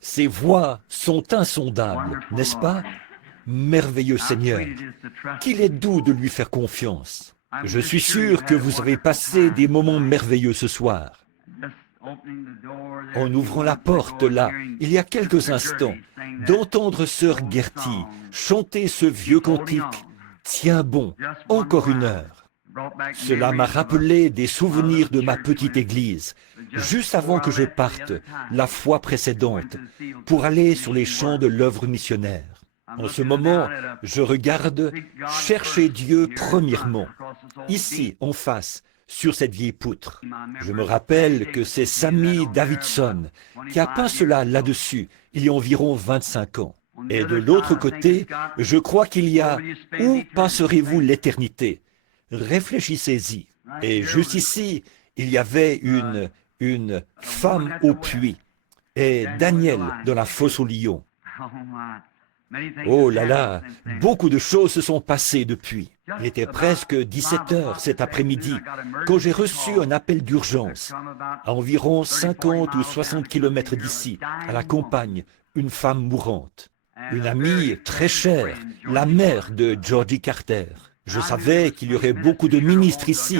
Ses voies sont insondables, n'est-ce pas? Merveilleux Seigneur, qu'il est doux de lui faire confiance. Je suis sûr que vous avez passé des moments merveilleux ce soir. En ouvrant la porte, là, il y a quelques instants, d'entendre sœur Gertie chanter ce vieux cantique « Tiens bon, encore une heure ». Cela m'a rappelé des souvenirs de ma petite église, juste avant que je parte, la fois précédente, pour aller sur les champs de l'œuvre missionnaire. En ce moment, je regarde « Chercher Dieu premièrement », ici, en face, sur cette vieille poutre. Je me rappelle que c'est Sammy Davidson qui a peint cela là-dessus, il y a environ 25 ans. Et de l'autre côté, je crois qu'il y a « Où passerez-vous l'éternité ?» Réfléchissez-y. Et juste ici, il y avait une femme au puits et Daniel dans la fosse aux lions. Oh là là, beaucoup de choses se sont passées depuis. Il était presque 17 heures cet après-midi quand j'ai reçu un appel d'urgence. À environ 50 ou 60 kilomètres d'ici, à la campagne, une femme mourante. Une amie très chère, la mère de Georgie Carter. Je savais qu'il y aurait beaucoup de ministres ici,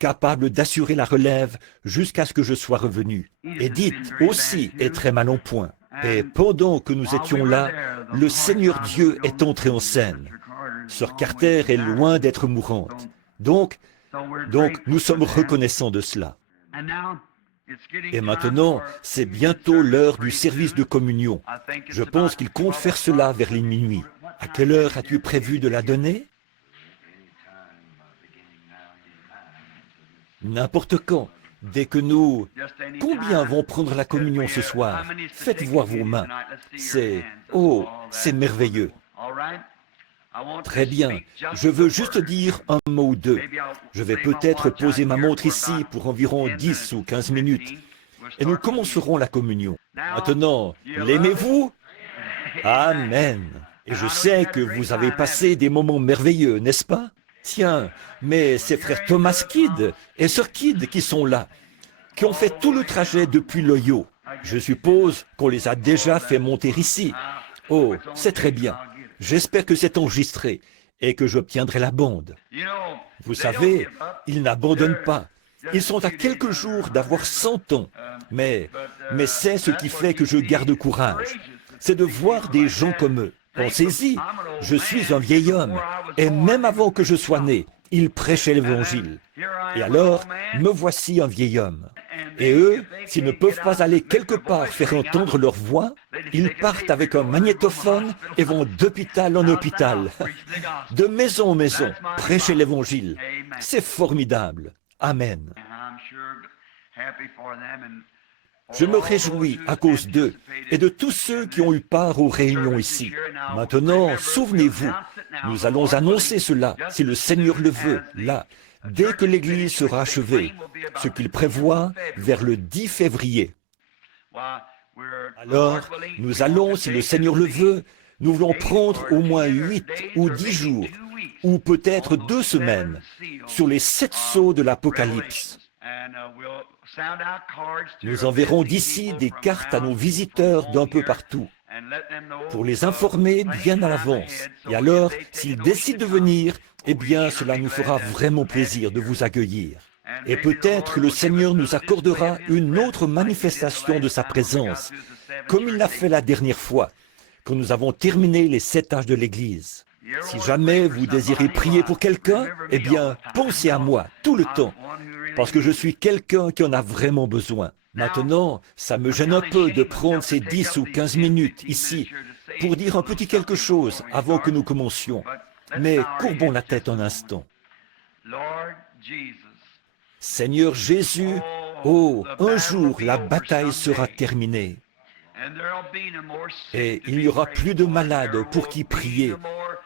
capables d'assurer la relève jusqu'à ce que je sois revenu. Edith aussi est très mal en point. Et pendant que nous étions là, le Seigneur Dieu est entré en scène. Sœur Carter est loin d'être mourante. Donc, nous sommes reconnaissants de cela. Et maintenant, c'est bientôt l'heure du service de communion. Je pense qu'il compte faire cela vers les minuit. À quelle heure as-tu prévu de la donner? N'importe quand. Dès que nous... Combien vont prendre la communion ce soir? Faites voir vos mains. Oh, c'est merveilleux. Très bien. Je veux juste dire un mot ou deux. Je vais peut-être poser ma montre ici pour environ 10 ou 15 minutes. Et nous commencerons la communion. Maintenant, l'aimez-vous? Amen. Et je sais que vous avez passé des moments merveilleux, n'est-ce pas? Tiens, mais c'est frère Thomas Kidd et sœur Kidd qui sont là, qui ont fait tout le trajet depuis l'Ohio. Je suppose qu'on les a déjà fait monter ici. Oh, c'est très bien. J'espère que c'est enregistré et que j'obtiendrai la bande. Vous savez, ils n'abandonnent pas. Ils sont à quelques jours d'avoir 100 ans. Mais c'est ce qui fait que je garde courage. C'est de voir des gens comme eux. Pensez-y, je suis un vieil homme, et même avant que je sois né, ils prêchaient l'Évangile. Et alors, me voici un vieil homme. Et eux, s'ils ne peuvent pas aller quelque part faire entendre leur voix, ils partent avec un magnétophone et vont d'hôpital en hôpital, de maison en maison, prêcher l'Évangile. C'est formidable. Amen. Je me réjouis à cause d'eux et de tous ceux qui ont eu part aux réunions ici. Maintenant, souvenez-vous, nous allons annoncer cela, si le Seigneur le veut, là, dès que l'Église sera achevée, ce qu'il prévoit vers le 10 février. Alors, nous allons, si le Seigneur le veut, nous voulons prendre au moins 8 ou 10 jours, ou peut-être 2 semaines, sur les 7 sceaux de l'Apocalypse. Nous enverrons d'ici des cartes à nos visiteurs d'un peu partout, pour les informer bien à l'avance. Et alors, s'ils décident de venir, eh bien, cela nous fera vraiment plaisir de vous accueillir. Et peut-être que le Seigneur nous accordera une autre manifestation de sa présence, comme il l'a fait la dernière fois, quand nous avons terminé les 7 âges de l'Église. Si jamais vous désirez prier pour quelqu'un, eh bien, pensez à moi tout le temps, parce que je suis quelqu'un qui en a vraiment besoin. Maintenant, ça me gêne un peu de prendre ces 10 ou 15 minutes ici pour dire un petit quelque chose avant que nous commencions. Mais courbons la tête un instant. Seigneur Jésus, oh, un jour la bataille sera terminée. Et il n'y aura plus de malades pour qui prier,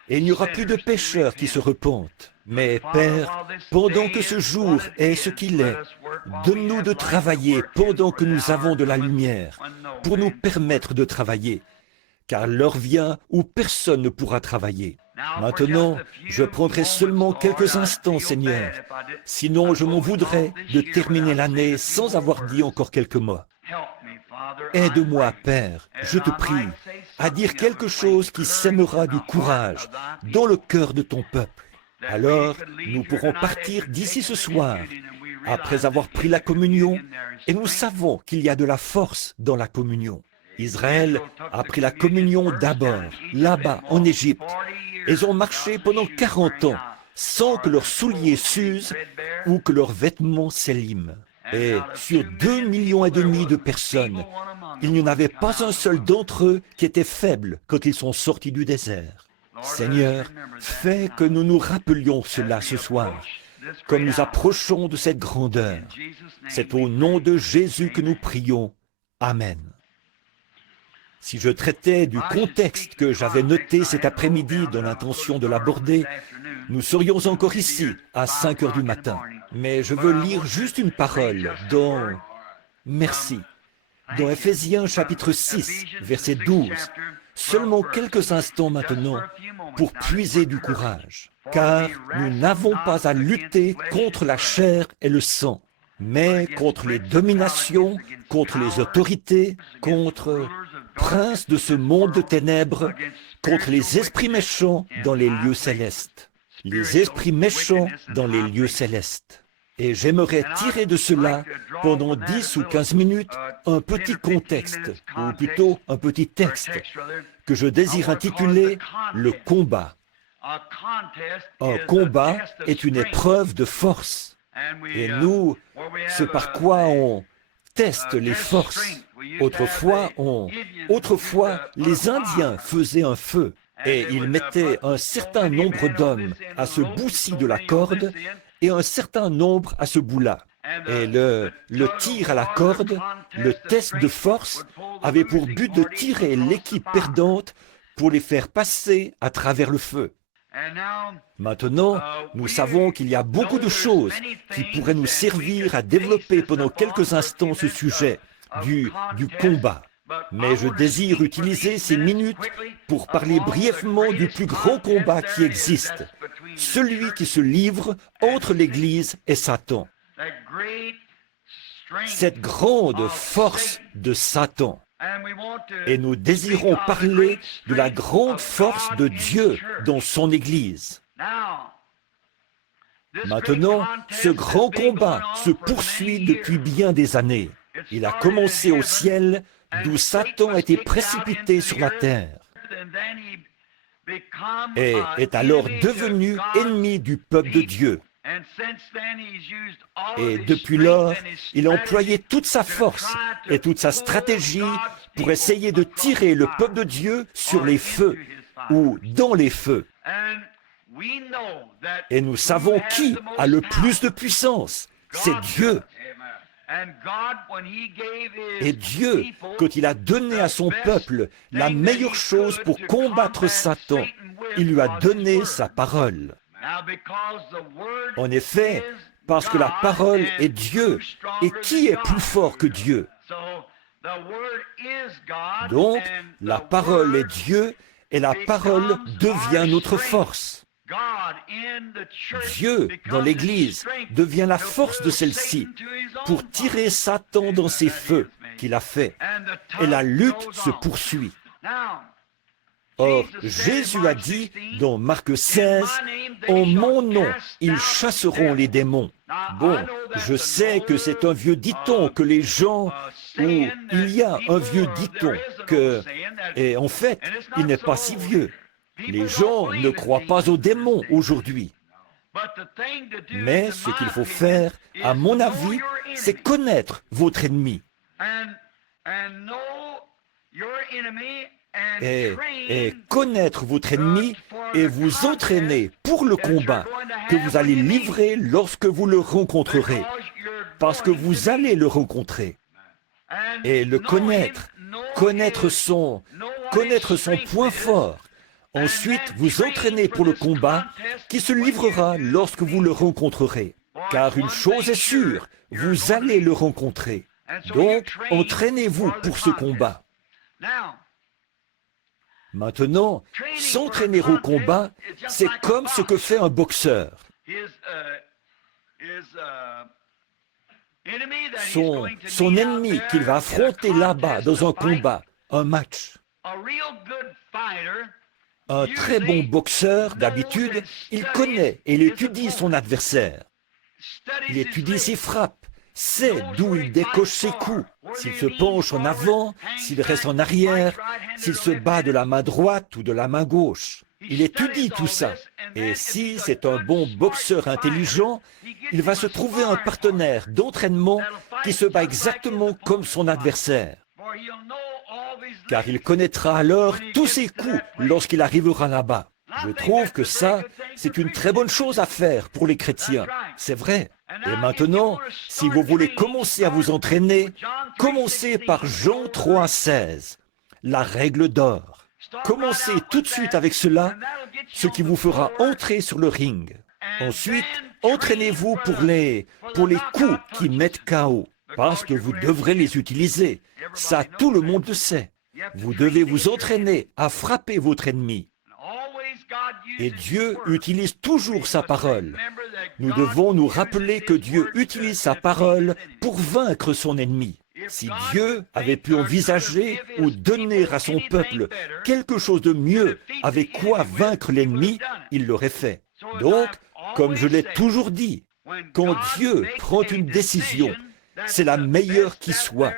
et il n'y aura plus de pécheurs qui se repentent. Mais Père, pendant que ce jour est ce qu'il est, donne-nous de travailler pendant que nous avons de la lumière, pour nous permettre de travailler, car l'heure vient où personne ne pourra travailler. Maintenant, je prendrai seulement quelques instants, Seigneur, sinon je m'en voudrais de terminer l'année sans avoir dit encore quelques mots. Aide-moi, Père, je te prie, à dire quelque chose qui sèmera du courage dans le cœur de ton peuple. Alors, nous pourrons partir d'ici ce soir, après avoir pris la communion, et nous savons qu'il y a de la force dans la communion. Israël a pris la communion d'abord, là-bas, en Égypte. Ils ont marché pendant 40 ans, sans que leurs souliers s'usent ou que leurs vêtements s'éliment. Et sur 2,5 millions de personnes, il n'y en avait pas un seul d'entre eux qui était faible quand ils sont sortis du désert. Seigneur, fais que nous nous rappelions cela ce soir, comme nous approchons de cette grandeur. C'est au nom de Jésus que nous prions. Amen. Si je traitais du contexte que j'avais noté cet après-midi dans l'intention de l'aborder, nous serions encore ici à 5 heures du matin. Mais je veux lire juste une parole dans Éphésiens chapitre 6, verset 12, seulement quelques instants maintenant, pour puiser du courage. Car nous n'avons pas à lutter contre la chair et le sang, mais contre les dominations, contre les autorités, contre princes de ce monde de ténèbres, contre les esprits méchants dans les lieux célestes. Les esprits méchants dans les lieux célestes. Et j'aimerais tirer de cela, pendant 10 ou 15 minutes, un petit contexte, ou plutôt un petit texte, que je désire intituler « Le combat ». Un combat est une épreuve de force. Et nous, ce par quoi on teste les forces. Autrefois, les Indiens faisaient un feu et ils mettaient un certain nombre d'hommes à ce bout-ci de la corde et un certain nombre à ce bout-là. Et le tir à la corde, le test de force, avait pour but de tirer l'équipe perdante pour les faire passer à travers le feu. Maintenant, nous savons qu'il y a beaucoup de choses qui pourraient nous servir à développer pendant quelques instants ce sujet du combat. Mais je désire utiliser ces minutes pour parler brièvement du plus grand combat qui existe, celui qui se livre entre l'Église et Satan. Cette grande force de Satan. Et nous désirons parler de la grande force de Dieu dans son Église. Maintenant, ce grand combat se poursuit depuis bien des années. Il a commencé au ciel, d'où Satan a été précipité sur la terre et est alors devenu ennemi du peuple de Dieu. Et depuis lors, il a employé toute sa force et toute sa stratégie pour essayer de tirer le peuple de Dieu sur les feux ou dans les feux. Et nous savons qui a le plus de puissance. C'est Dieu. Et Dieu, quand il a donné à son peuple la meilleure chose pour combattre Satan, il lui a donné sa parole. En effet, parce que la parole est Dieu, et qui est plus fort que Dieu? Donc, la parole est Dieu, et la parole devient notre force. Dieu, dans l'Église, devient la force de celle-ci pour tirer Satan dans ses feux qu'il a fait, et la lutte se poursuit. Or, Jésus a dit dans Marc 16, « En mon nom, ils chasseront les démons. » Bon, je sais que c'est un vieux dicton que les gens, ou il y a un vieux dicton que, et en fait, il n'est pas si vieux. Les gens ne croient pas aux démons aujourd'hui. Mais ce qu'il faut faire, à mon avis, c'est connaître votre ennemi. Et connaître votre ennemi et vous entraîner pour le combat que vous allez livrer lorsque vous le rencontrerez. Parce que vous allez le rencontrer. Et le connaître son point fort. Ensuite, vous entraînez pour le combat qui se livrera lorsque vous le rencontrerez. Car une chose est sûre, vous allez le rencontrer. Donc, entraînez-vous pour ce combat. Maintenant, s'entraîner au combat, c'est comme ce que fait un boxeur. son ennemi qu'il va affronter là-bas dans un combat, un match. Un très bon boxeur, d'habitude, il connaît et il étudie son adversaire. Il étudie ses frappes, sait d'où il décoche ses coups, s'il se penche en avant, s'il reste en arrière, s'il se bat de la main droite ou de la main gauche. Il étudie tout ça. Et si c'est un bon boxeur intelligent, il va se trouver un partenaire d'entraînement qui se bat exactement comme son adversaire. Car il connaîtra alors tous ses coups lorsqu'il arrivera là-bas. Je trouve que ça, c'est une très bonne chose à faire pour les chrétiens. C'est vrai. Et maintenant, si vous voulez commencer à vous entraîner, commencez par Jean 3,16, la règle d'or. Commencez tout de suite avec cela, ce qui vous fera entrer sur le ring. Ensuite, entraînez-vous pour les coups qui mettent KO, parce que vous devrez les utiliser. Ça, tout le monde le sait. Vous devez vous entraîner à frapper votre ennemi. Et Dieu utilise toujours sa parole. Nous devons nous rappeler que Dieu utilise sa parole pour vaincre son ennemi. Si Dieu avait pu envisager ou donner à son peuple quelque chose de mieux avec quoi vaincre l'ennemi, il l'aurait fait. Donc, comme je l'ai toujours dit, quand Dieu prend une décision, c'est la meilleure qui soit.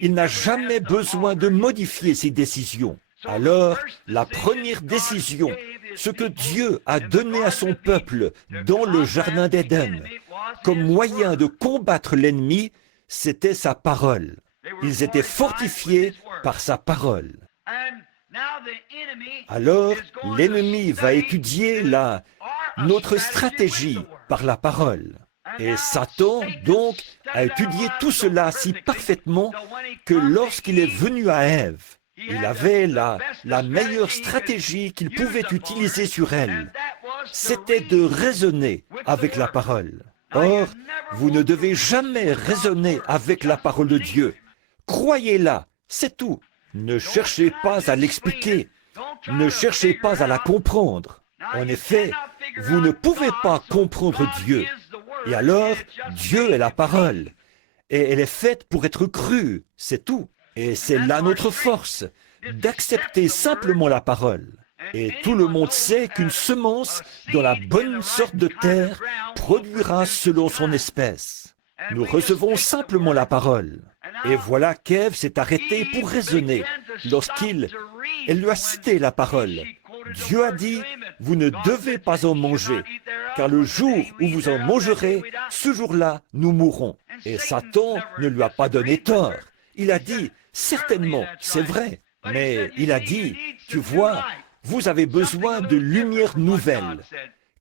Il n'a jamais besoin de modifier ses décisions. Alors, la première décision, ce que Dieu a donné à son peuple dans le jardin d'Éden, comme moyen de combattre l'ennemi, c'était sa parole. Ils étaient fortifiés par sa parole. Alors, l'ennemi va étudier notre stratégie par la parole. Et Satan, donc, a étudié tout cela si parfaitement que lorsqu'il est venu à Ève, il avait la meilleure stratégie qu'il pouvait utiliser sur elle. C'était de raisonner avec la parole. Or, vous ne devez jamais raisonner avec la parole de Dieu. Croyez-la, c'est tout. Ne cherchez pas à l'expliquer. Ne cherchez pas à la comprendre. En effet, vous ne pouvez pas comprendre Dieu. Et alors, Dieu est la parole. Et elle est faite pour être crue, c'est tout. Et c'est là notre force, d'accepter simplement la parole. Et tout le monde sait qu'une semence dans la bonne sorte de terre produira selon son espèce. Nous recevons simplement la parole. Et voilà qu'Ève s'est arrêtée pour raisonner lorsqu'elle lui a cité la parole. Dieu a dit, vous ne devez pas en manger, car le jour où vous en mangerez, ce jour-là, nous mourrons. Et Satan ne lui a pas donné tort. Il a dit, certainement, c'est vrai. Mais il a dit, tu vois, vous avez besoin de lumière nouvelle,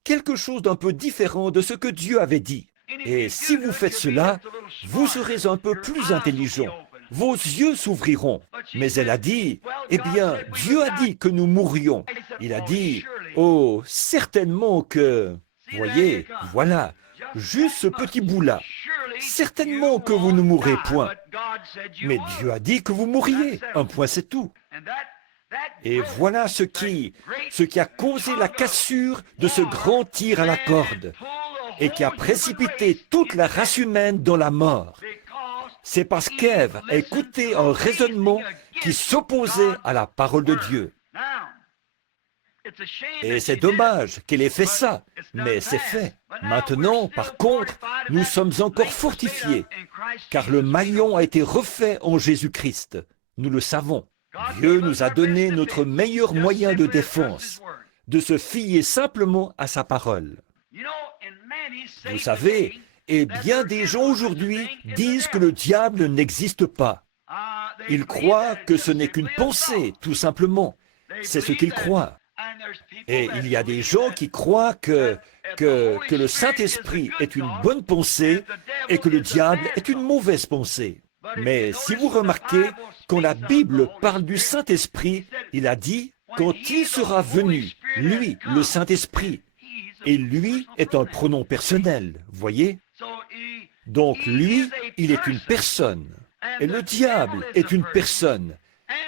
quelque chose d'un peu différent de ce que Dieu avait dit. Et si vous faites cela, vous serez un peu plus intelligent. Vos yeux s'ouvriront. Mais elle a dit, eh bien, Dieu a dit que nous mourrions. Il a dit, oh, certainement que... Voyez, voilà, juste ce petit bout-là. Certainement que vous ne mourrez point. Mais Dieu a dit que vous mourriez. Un point, c'est tout. Et voilà ce qui a causé la cassure de ce grand tir à la corde et qui a précipité toute la race humaine dans la mort. C'est parce qu'Ève a écouté un raisonnement qui s'opposait à la parole de Dieu. Et c'est dommage qu'elle ait fait ça, mais c'est fait. Maintenant, par contre, nous sommes encore fortifiés, car le maillon a été refait en Jésus-Christ. Nous le savons. Dieu nous a donné notre meilleur moyen de défense, de se fier simplement à sa parole. Vous savez, et bien des gens aujourd'hui disent que le diable n'existe pas. Ils croient que ce n'est qu'une pensée, tout simplement. C'est ce qu'ils croient. Et il y a des gens qui croient que le Saint-Esprit est une bonne pensée et que le diable est une mauvaise pensée. Mais si vous remarquez, quand la Bible parle du Saint-Esprit, il a dit, quand il sera venu, lui, le Saint-Esprit, et lui est un pronom personnel, voyez? Donc lui, il est une personne, et le diable est une personne,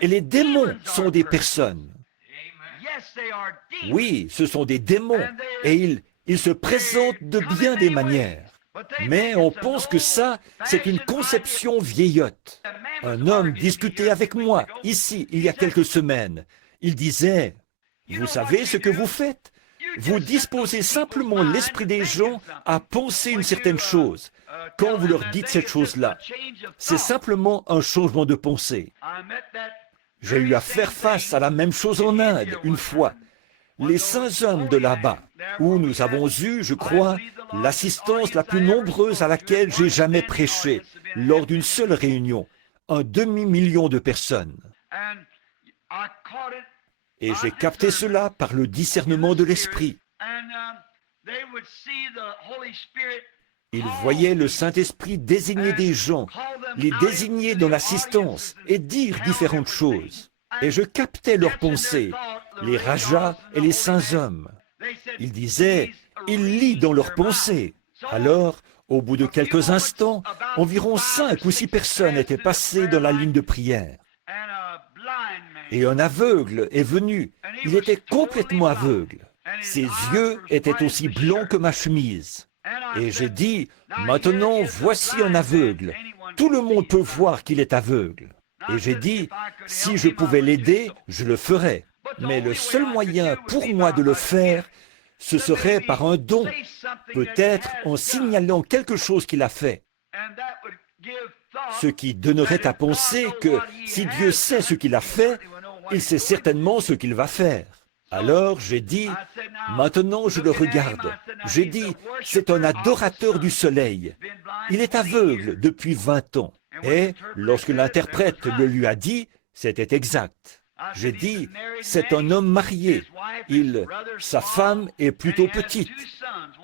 et les démons sont des personnes. Oui, ce sont des démons, et ils se présentent de bien des manières. Mais on pense que ça, c'est une conception vieillotte. Un homme discutait avec moi, ici, il y a quelques semaines. Il disait, « Vous savez ce que vous faites? Vous disposez simplement l'esprit des gens à penser une certaine chose quand vous leur dites cette chose-là. C'est simplement un changement de pensée. » J'ai eu à faire face à la même chose en Inde, une fois. Les saints hommes de là-bas, où nous avons eu, je crois, l'assistance la plus nombreuse à laquelle j'ai jamais prêché, lors d'une seule réunion, un demi-million de personnes. Et j'ai capté cela par le discernement de l'Esprit. Ils voyaient le Saint-Esprit désigner des gens, les désigner dans l'assistance et dire différentes choses. Et je captais leurs pensées, les rajas et les saints hommes. Ils disaient, il lit dans leurs pensées. Alors, au bout de quelques instants, environ 5 ou 6 personnes étaient passées dans la ligne de prière. Et un aveugle est venu. Il était complètement aveugle. Ses yeux étaient aussi blancs que ma chemise. Et j'ai dit, maintenant, voici un aveugle. Tout le monde peut voir qu'il est aveugle. Et j'ai dit, si je pouvais l'aider, je le ferais. Mais le seul moyen pour moi de le faire, ce serait par un don, peut-être en signalant quelque chose qu'il a fait. Ce qui donnerait à penser que si Dieu sait ce qu'il a fait, il sait certainement ce qu'il va faire. Alors j'ai dit, maintenant je le regarde. J'ai dit, c'est un adorateur du soleil. Il est aveugle depuis 20 ans. Et lorsque l'interprète le lui a dit, c'était exact. J'ai dit, c'est un homme marié. Sa femme est plutôt petite.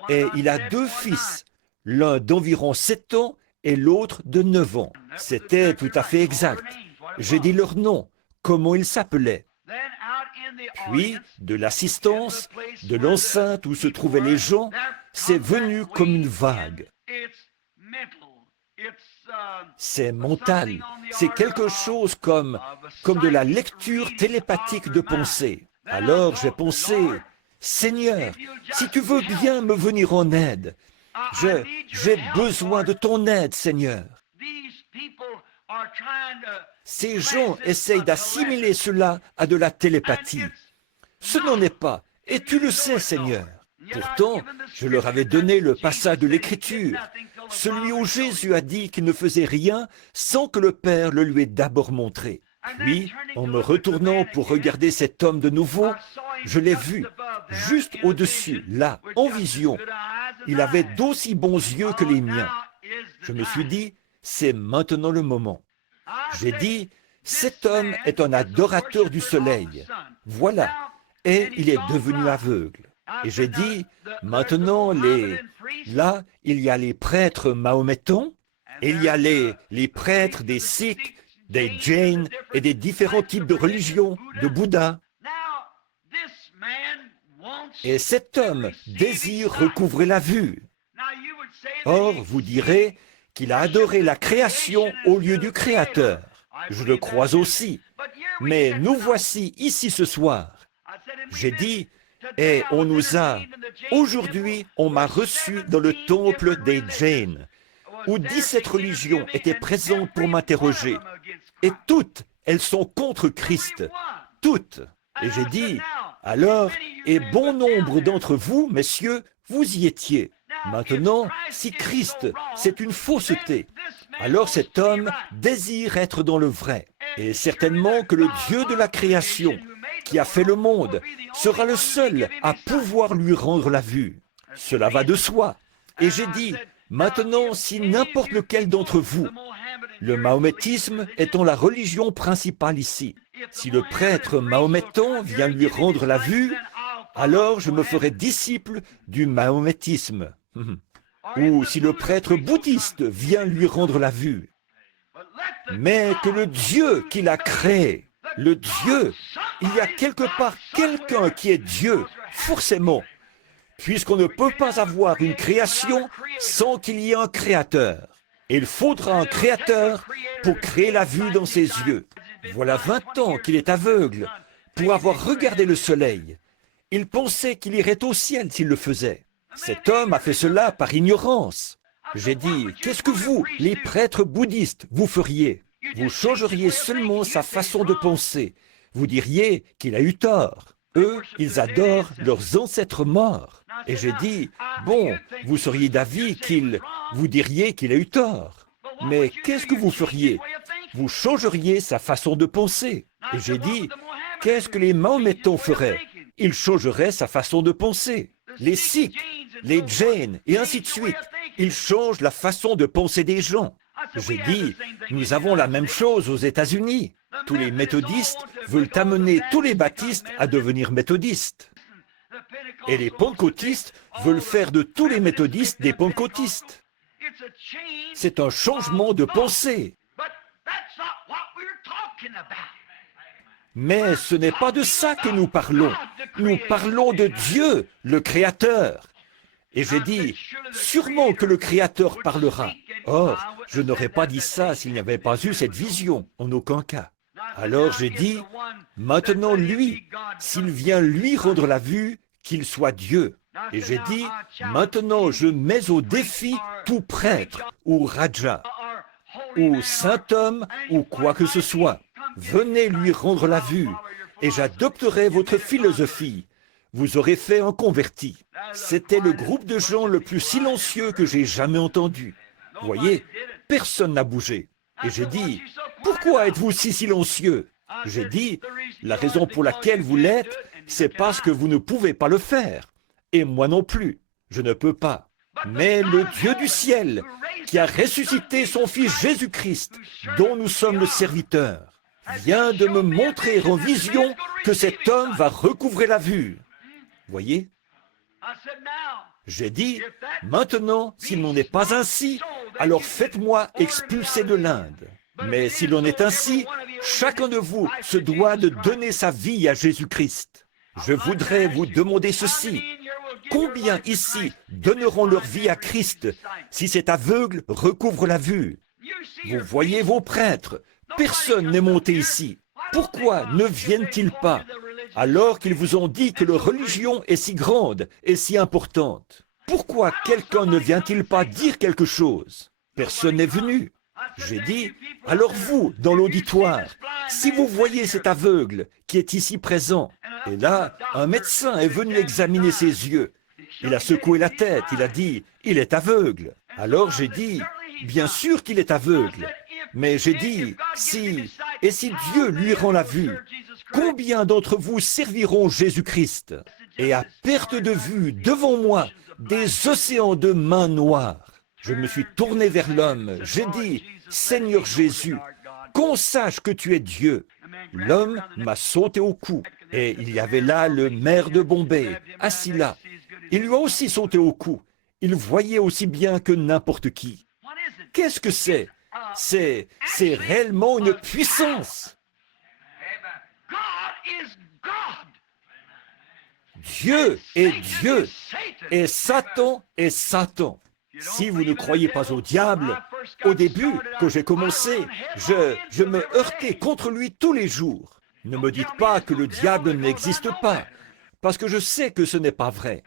Et il a 2 fils, l'un d'environ 7 ans et l'autre de 9 ans. C'était tout à fait exact. J'ai dit leur nom, comment ils s'appelaient. Puis, de l'assistance, de l'enceinte où se trouvaient les gens, c'est venu comme une vague. C'est mental, c'est quelque chose comme de la lecture télépathique de pensée. Alors j'ai pensé, Seigneur, si tu veux bien me venir en aide, j'ai besoin de ton aide, Seigneur. Ces gens essayent d'assimiler cela à de la télépathie. Ce n'en est pas, et tu le sais, Seigneur. Pourtant, je leur avais donné le passage de l'Écriture, celui où Jésus a dit qu'il ne faisait rien sans que le Père le lui ait d'abord montré. Puis, en me retournant pour regarder cet homme de nouveau, je l'ai vu, juste au-dessus, là, en vision. Il avait d'aussi bons yeux que les miens. Je me suis dit, c'est maintenant le moment. J'ai dit, cet homme est un adorateur du soleil. Voilà, et il est devenu aveugle. Et j'ai dit, maintenant, là, il y a les prêtres mahométans, et il y a les prêtres des Sikhs, des Jains et des différents types de religions, de Bouddha. Et cet homme désire recouvrer la vue. Or, vous direz qu'il a adoré la création au lieu du Créateur. Je le crois aussi. Mais nous voici ici ce soir. J'ai dit, et aujourd'hui, on m'a reçu dans le temple des Jains, où 17 religions étaient présentes pour m'interroger. Et toutes, elles sont contre Christ. Toutes. Et j'ai dit, alors, et bon nombre d'entre vous, messieurs, vous y étiez. Maintenant, si Christ, c'est une fausseté, alors cet homme désire être dans le vrai. Et certainement que le Dieu de la création, qui a fait le monde, sera le seul à pouvoir lui rendre la vue. Cela va de soi. Et j'ai dit, maintenant, si n'importe lequel d'entre vous, le mahométisme étant la religion principale ici, si le prêtre mahométan vient lui rendre la vue, alors je me ferai disciple du mahométisme. Ou si le prêtre bouddhiste vient lui rendre la vue. Mais que le Dieu qui l'a créé, le Dieu, il y a quelque part quelqu'un qui est Dieu, forcément, puisqu'on ne peut pas avoir une création sans qu'il y ait un créateur. Il faudra un créateur pour créer la vue dans ses yeux. Voilà 20 ans qu'il est aveugle pour avoir regardé le soleil. Il pensait qu'il irait au ciel s'il le faisait. Cet homme a fait cela par ignorance. J'ai dit, qu'est-ce que vous, les prêtres bouddhistes, vous feriez? Vous changeriez seulement sa façon de penser. Vous diriez qu'il a eu tort. Eux, ils adorent leurs ancêtres morts. Et j'ai dit, bon, vous seriez d'avis vous diriez qu'il a eu tort. Mais qu'est-ce que vous feriez? Vous changeriez sa façon de penser. Et j'ai dit, qu'est-ce que les Mahométans feraient? Ils changeraient sa façon de penser. Les Sikhs, les Jains, et ainsi de suite. Ils changent la façon de penser des gens. J'ai dit, nous avons la même chose aux États-Unis. Tous les méthodistes veulent amener tous les baptistes à devenir méthodistes. Et les pentecôtistes veulent faire de tous les méthodistes des pentecôtistes. C'est un changement de pensée. Mais ce n'est pas de ça que nous parlons. Nous parlons de Dieu, le Créateur. Et j'ai dit, sûrement que le Créateur parlera. Or, je n'aurais pas dit ça s'il n'y avait pas eu cette vision, en aucun cas. Alors j'ai dit, maintenant lui, s'il vient lui rendre la vue, qu'il soit Dieu. Et j'ai dit, maintenant je mets au défi tout prêtre, ou raja, ou saint homme, ou quoi que ce soit. Venez lui rendre la vue, et j'adopterai votre philosophie. Vous aurez fait un converti. C'était le groupe de gens le plus silencieux que j'ai jamais entendu. Vous voyez, personne n'a bougé. Et j'ai dit, pourquoi êtes-vous si silencieux? J'ai dit, la raison pour laquelle vous l'êtes, c'est parce que vous ne pouvez pas le faire. Et moi non plus, je ne peux pas. Mais le Dieu du ciel, qui a ressuscité son Fils Jésus-Christ, dont nous sommes le serviteur, vient de me montrer en vision que cet homme va recouvrer la vue. Voyez? J'ai dit, maintenant, s'il n'en est pas ainsi, alors faites-moi expulser de l'Inde. Mais s'il en est ainsi, chacun de vous se doit de donner sa vie à Jésus-Christ. Je voudrais vous demander ceci. Combien ici donneront leur vie à Christ si cet aveugle recouvre la vue? Vous voyez vos prêtres, personne n'est monté ici. Pourquoi ne viennent-ils pas alors qu'ils vous ont dit que leur religion est si grande et si importante? Pourquoi quelqu'un ne vient-il pas dire quelque chose? Personne n'est venu. J'ai dit, alors vous, dans l'auditoire, si vous voyez cet aveugle qui est ici présent, et là, un médecin est venu examiner ses yeux. Il a secoué la tête, il a dit, il est aveugle. Alors j'ai dit, bien sûr qu'il est aveugle. Mais j'ai dit, si Dieu lui rend la vue, combien d'entre vous serviront Jésus-Christ? Et à perte de vue, devant moi, des océans de mains noires. Je me suis tourné vers l'homme, j'ai dit, Seigneur Jésus, qu'on sache que tu es Dieu. L'homme m'a sauté au cou, et il y avait là le maire de Bombay, assis là. Il lui a aussi sauté au cou. Il voyait aussi bien que n'importe qui. Qu'est-ce que c'est? C'est réellement une puissance. Dieu est Dieu, et Satan est Satan. Si vous ne croyez pas au diable, au début, quand j'ai commencé, je me heurtais contre lui tous les jours. Ne me dites pas que le diable n'existe pas, parce que je sais que ce n'est pas vrai.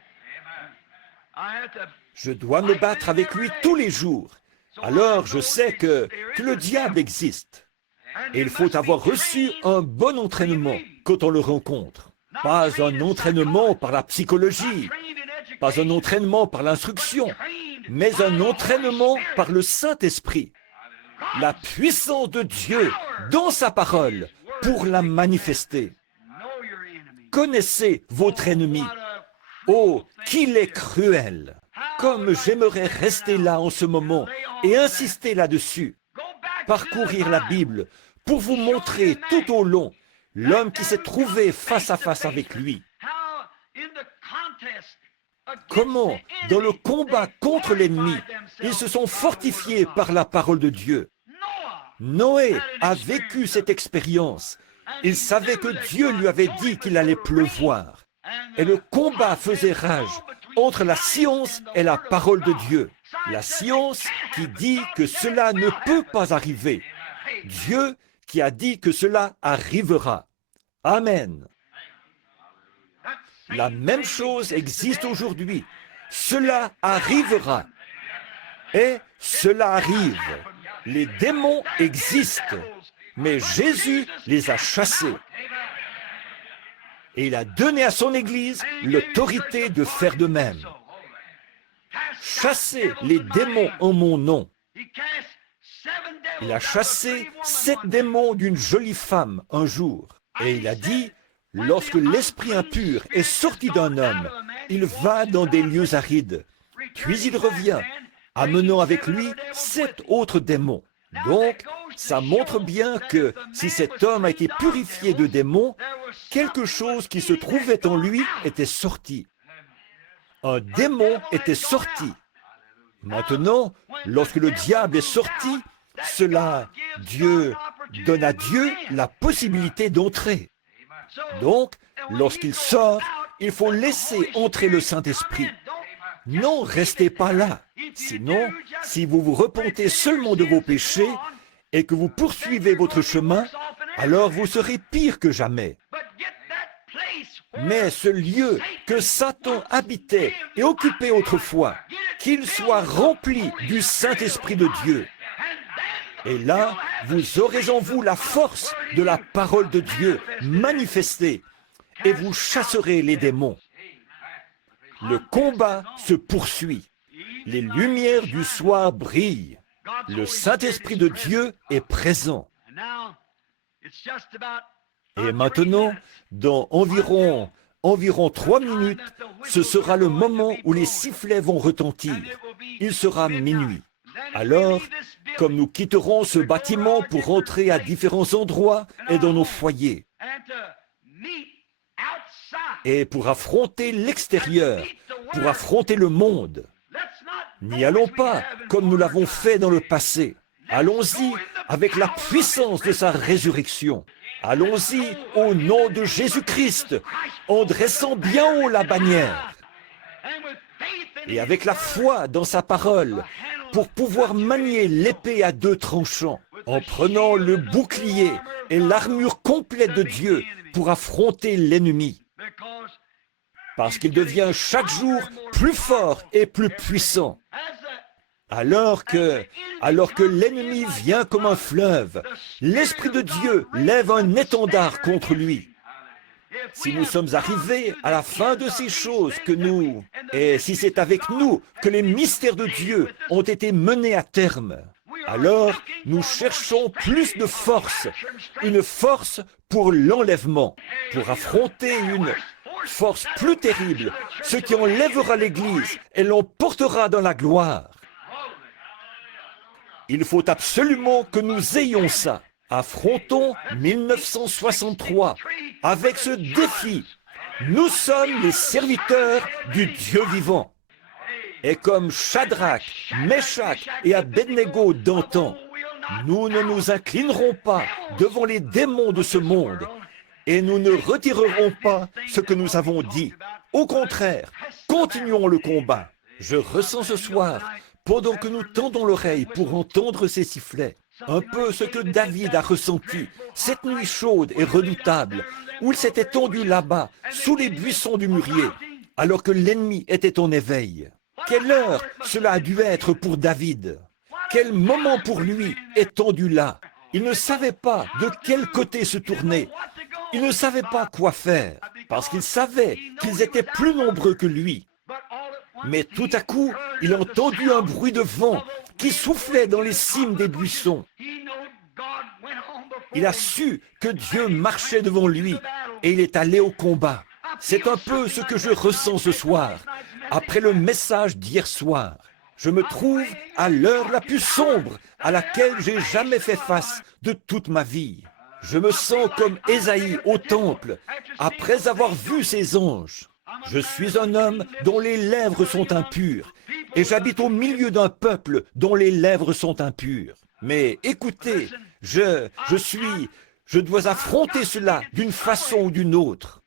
Je dois me battre avec lui tous les jours. Alors je sais que le diable existe. Et il faut avoir reçu un bon entraînement quand on le rencontre. Pas un entraînement par la psychologie, pas un entraînement par l'instruction, mais un entraînement par le Saint-Esprit. La puissance de Dieu dans sa parole pour la manifester. Connaissez votre ennemi. Oh, qu'il est cruel! Comme j'aimerais rester là en ce moment et insister là-dessus. Parcourir la Bible pour vous montrer tout au long l'homme qui s'est trouvé face à face avec lui. Comment, dans le combat contre l'ennemi, ils se sont fortifiés par la parole de Dieu. Noé a vécu cette expérience. Il savait que Dieu lui avait dit qu'il allait pleuvoir. Et le combat faisait rage entre la science et la parole de Dieu. La science qui dit que cela ne peut pas arriver. Dieu qui a dit que cela arrivera. Amen. La même chose existe aujourd'hui. Cela arrivera. Et cela arrive. Les démons existent, mais Jésus les a chassés. Et il a donné à son Église l'autorité de faire de même. Chassez les démons en mon nom. Il a chassé 7 démons d'une jolie femme un jour. Et il a dit, lorsque l'esprit impur est sorti d'un homme, il va dans des lieux arides. Puis il revient, amenant avec lui 7 autres démons. Donc, ça montre bien que si cet homme a été purifié de démons, quelque chose qui se trouvait en lui était sorti. Un démon était sorti. Maintenant, lorsque le diable est sorti, Dieu donne à Dieu la possibilité d'entrer. Donc, lorsqu'il sort, il faut laisser entrer le Saint-Esprit. Non, restez pas là. Sinon, si vous vous repentez seulement de vos péchés et que vous poursuivez votre chemin, alors vous serez pire que jamais. Mais ce lieu que Satan habitait et occupait autrefois, qu'il soit rempli du Saint-Esprit de Dieu. Et là, vous aurez en vous la force de la parole de Dieu manifestée et vous chasserez les démons. Le combat se poursuit. Les lumières du soir brillent. Le Saint-Esprit de Dieu est présent. Et maintenant, dans environ 3 minutes, ce sera le moment où les sifflets vont retentir. Il sera minuit. Alors, comme nous quitterons ce bâtiment pour rentrer à différents endroits et dans nos foyers, et pour affronter l'extérieur, pour affronter le monde, n'y allons pas comme nous l'avons fait dans le passé. Allons-y avec la puissance de sa résurrection. Allons-y au nom de Jésus-Christ, en dressant bien haut la bannière. Et avec la foi dans sa parole, pour pouvoir manier l'épée à 2 tranchants, en prenant le bouclier et l'armure complète de Dieu pour affronter l'ennemi. Parce qu'il devient chaque jour plus fort et plus puissant. Alors que l'ennemi vient comme un fleuve, l'Esprit de Dieu lève un étendard contre lui. Si nous sommes arrivés à la fin de ces choses et si c'est avec nous que les mystères de Dieu ont été menés à terme, alors nous cherchons plus de force, une force pour l'enlèvement, pour affronter une force plus terrible, ce qui enlèvera l'Église et l'emportera dans la gloire. Il faut absolument que nous ayons ça. Affrontons 1963 avec ce défi. Nous sommes les serviteurs du Dieu vivant. Et comme Shadrach, Meshach et Abednego d'antan, nous ne nous inclinerons pas devant les démons de ce monde et nous ne retirerons pas ce que nous avons dit. Au contraire, continuons le combat. Je ressens ce soir, pendant que nous tendons l'oreille pour entendre ces sifflets, un peu ce que David a ressenti cette nuit chaude et redoutable, où il s'était tendu là-bas, sous les buissons du mûrier, alors que l'ennemi était en éveil. Quelle heure cela a dû être pour David! Quel moment pour lui étendu là! Il ne savait pas de quel côté se tourner. Il ne savait pas quoi faire, parce qu'il savait qu'ils étaient plus nombreux que lui. Mais tout à coup, il a entendu un bruit de vent qui soufflait dans les cimes des buissons. Il a su que Dieu marchait devant lui et il est allé au combat. C'est un peu ce que je ressens ce soir, après le message d'hier soir. Je me trouve à l'heure la plus sombre à laquelle j'ai jamais fait face de toute ma vie. Je me sens comme Ésaïe au temple, après avoir vu ses anges. Je suis un homme dont les lèvres sont impures, et j'habite au milieu d'un peuple dont les lèvres sont impures. Mais écoutez, je dois affronter cela d'une façon ou d'une autre.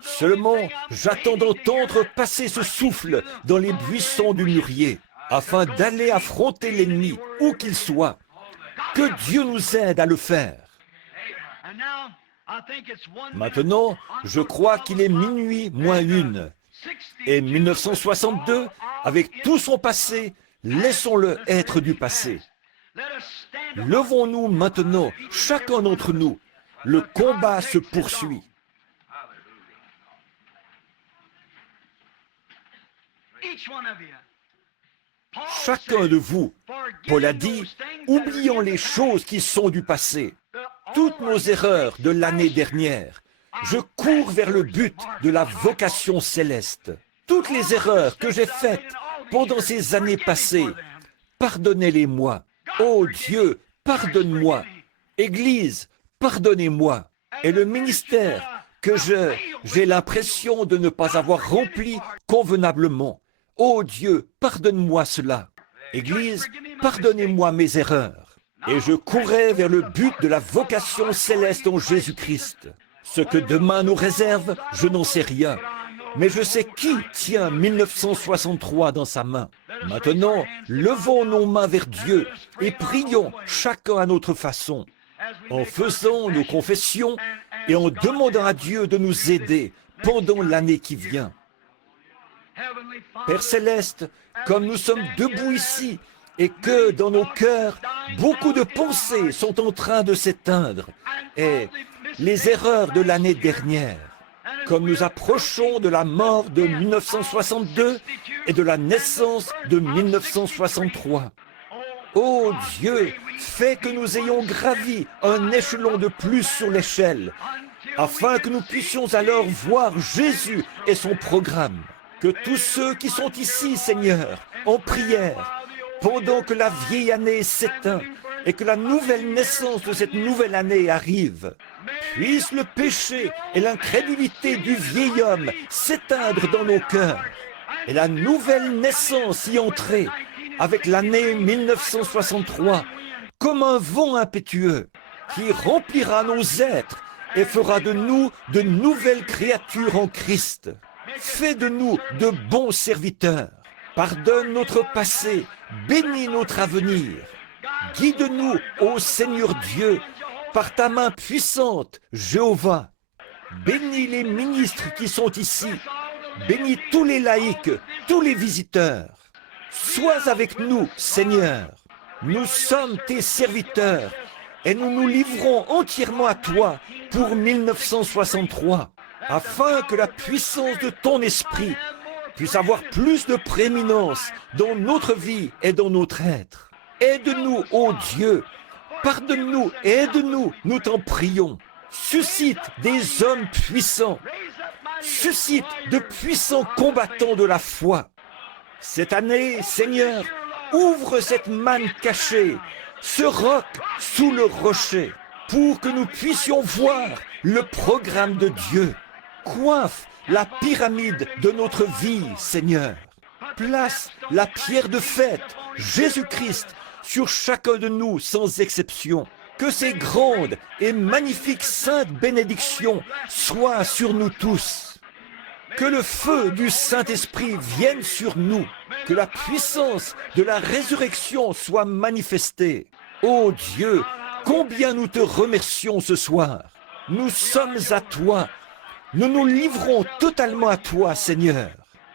Seulement, j'attends d'entendre passer ce souffle dans les buissons du mûrier, afin d'aller affronter l'ennemi, où qu'il soit. Que Dieu nous aide à le faire. Maintenant, je crois qu'il est minuit moins 1. Et 1962, avec tout son passé, laissons-le être du passé. Levons-nous maintenant, chacun d'entre nous. Le combat se poursuit. Chacun de vous, Paul a dit, oublions les choses qui sont du passé, toutes nos erreurs de l'année dernière. Je cours vers le but de la vocation céleste. Toutes les erreurs que j'ai faites pendant ces années passées, pardonnez-les-moi. Oh Dieu, pardonne-moi. Église, pardonnez-moi. Et le ministère que j'ai l'impression de ne pas avoir rempli convenablement. Oh Dieu, pardonne-moi cela. Église, pardonnez-moi mes erreurs. Et je courais vers le but de la vocation céleste en Jésus-Christ. Ce que demain nous réserve, je n'en sais rien. Mais je sais qui tient 1963 dans sa main. Maintenant, levons nos mains vers Dieu et prions chacun à notre façon, en faisant nos confessions et en demandant à Dieu de nous aider pendant l'année qui vient. Père Céleste, comme nous sommes debout ici et que dans nos cœurs, beaucoup de pensées sont en train de s'éteindre et les erreurs de l'année dernière, comme nous approchons de la mort de 1962 et de la naissance de 1963. Oh Dieu, fais que nous ayons gravi un échelon de plus sur l'échelle, afin que nous puissions alors voir Jésus et son programme. Que tous ceux qui sont ici, Seigneur, en prière, pendant que la vieille année s'éteint et que la nouvelle naissance de cette nouvelle année arrive, puisse le péché et l'incrédulité du vieil homme s'éteindre dans nos cœurs et la nouvelle naissance y entrer avec l'année 1963 comme un vent impétueux qui remplira nos êtres et fera de nous de nouvelles créatures en Christ. Fais de nous de bons serviteurs. Pardonne notre passé, bénis notre avenir. Guide-nous, ô Seigneur Dieu, par ta main puissante, Jéhovah. Bénis les ministres qui sont ici. Bénis tous les laïcs, tous les visiteurs. Sois avec nous, Seigneur. Nous sommes tes serviteurs et nous nous livrons entièrement à toi pour 1963, afin que la puissance de ton esprit puisse avoir plus de prééminence dans notre vie et dans notre être. Aide-nous, ô Dieu, pardonne-nous, aide-nous, nous t'en prions. Suscite des hommes puissants, suscite de puissants combattants de la foi. Cette année, Seigneur, ouvre cette manne cachée, ce roc sous le rocher, pour que nous puissions voir le programme de Dieu. Coiffe la pyramide de notre vie, Seigneur. Place la pierre de fête, Jésus-Christ, sur chacun de nous sans exception. Que ces grandes et magnifiques saintes bénédictions soient sur nous tous. Que le feu du Saint-Esprit vienne sur nous. Que la puissance de la résurrection soit manifestée. Ô Dieu, combien nous te remercions ce soir. Nous sommes à toi. Nous nous livrons totalement à toi, Seigneur.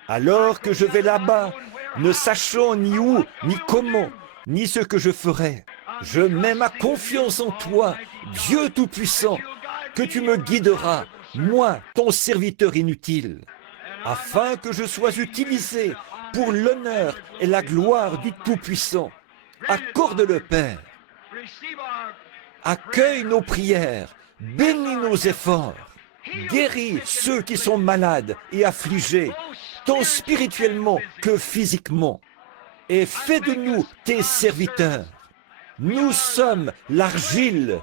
Alors que je vais là-bas, ne sachant ni où, ni comment, ni ce que je ferai, je mets ma confiance en toi, Dieu Tout-Puissant, que tu me guideras, moi, ton serviteur inutile, afin que je sois utilisé pour l'honneur et la gloire du Tout-Puissant. Accorde-le, Père. Accueille nos prières, bénis nos efforts, guéris ceux qui sont malades et affligés, tant spirituellement que physiquement, et fais de nous tes serviteurs. Nous sommes l'argile,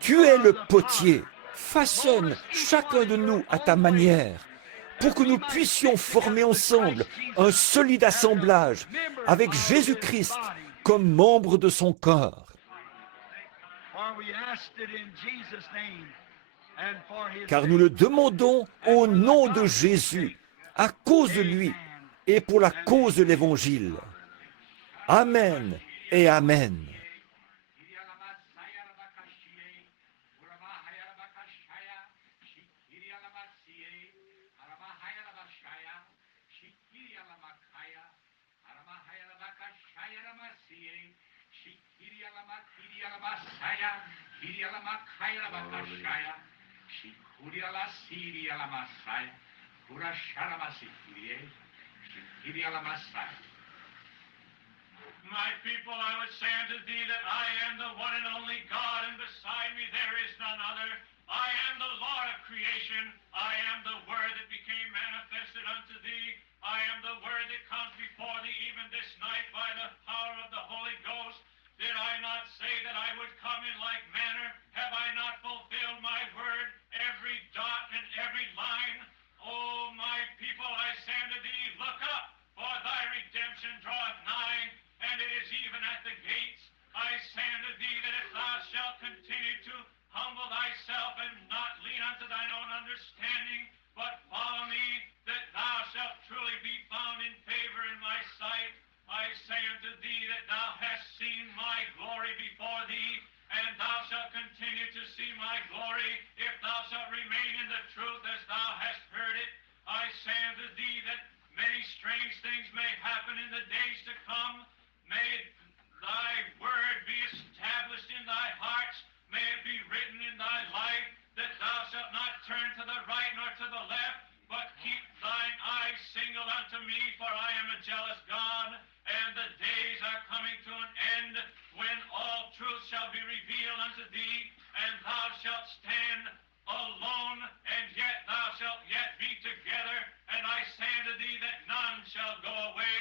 tu es le potier. Façonne chacun de nous à ta manière, pour que nous puissions former ensemble un solide assemblage avec Jésus-Christ comme membre de son corps. Car nous le demandons au nom de Jésus, à cause de lui et pour la cause de l'Évangile. Amen et Amen. My people, I would say unto thee that I am the one and only God, and beside me there is none other. I am the Lord of creation. I am the Word that became manifested unto thee. I am the Word that comes before thee even this night by the power of the Holy Ghost. Did I not say that I would come in like manner? Have I not fulfilled my word, every dot and every line? O my people, I say unto thee, look up, for thy redemption draweth nigh, and it is even at the gates. I say unto thee that if thou shalt continue to humble thyself and not lean unto thine own understanding, but follow me, that thou shalt truly be found in favor in my sight. I say unto thee that thou hast seen my glory before thee, and thou shalt continue to see my glory if thou shalt remain in the truth as thou hast heard it. I say unto thee that many strange things may happen in the days to come. May thy word be established in thy hearts. May it be written in thy life, that thou shalt not turn to the right nor to the left, but keep thine eyes single unto me, for I am a jealous God, and the days are coming to an end when all truth shall be revealed unto thee, and thou shalt stand alone, and yet thou shalt yet be together. And I say unto thee that none shall go away,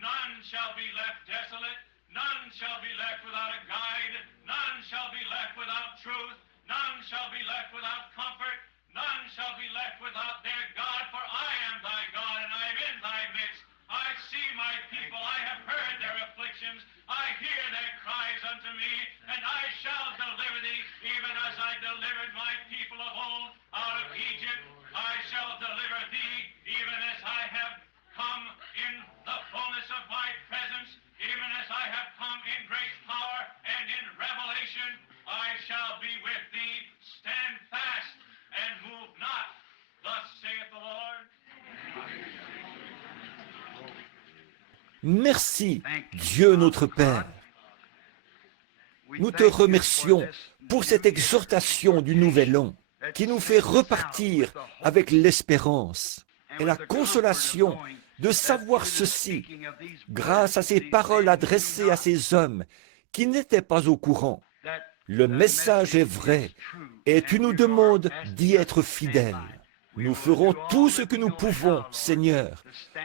none shall be left desolate, none shall be left without a guide, none shall be left without truth, none shall be left without comfort, none shall be left without their God, for I am thy God, and I am in thy midst. I see my people, I have heard their afflictions, I hear their cries unto me, and I shall deliver thee, even as I delivered my people of old out of Egypt. I shall deliver thee, even as I have come in the fullness of my presence, even as I have come in great power and in revelation. I shall be with thee. Stand fast and move not. Thus saith the Lord. Merci, Dieu notre Père. Nous te remercions pour cette exhortation du Nouvel An qui nous fait repartir avec l'espérance et la consolation de savoir ceci grâce à ces paroles adressées à ces hommes qui n'étaient pas au courant. Le message est vrai et tu nous demandes d'y être fidèles. Nous ferons tout ce que nous pouvons, Seigneur,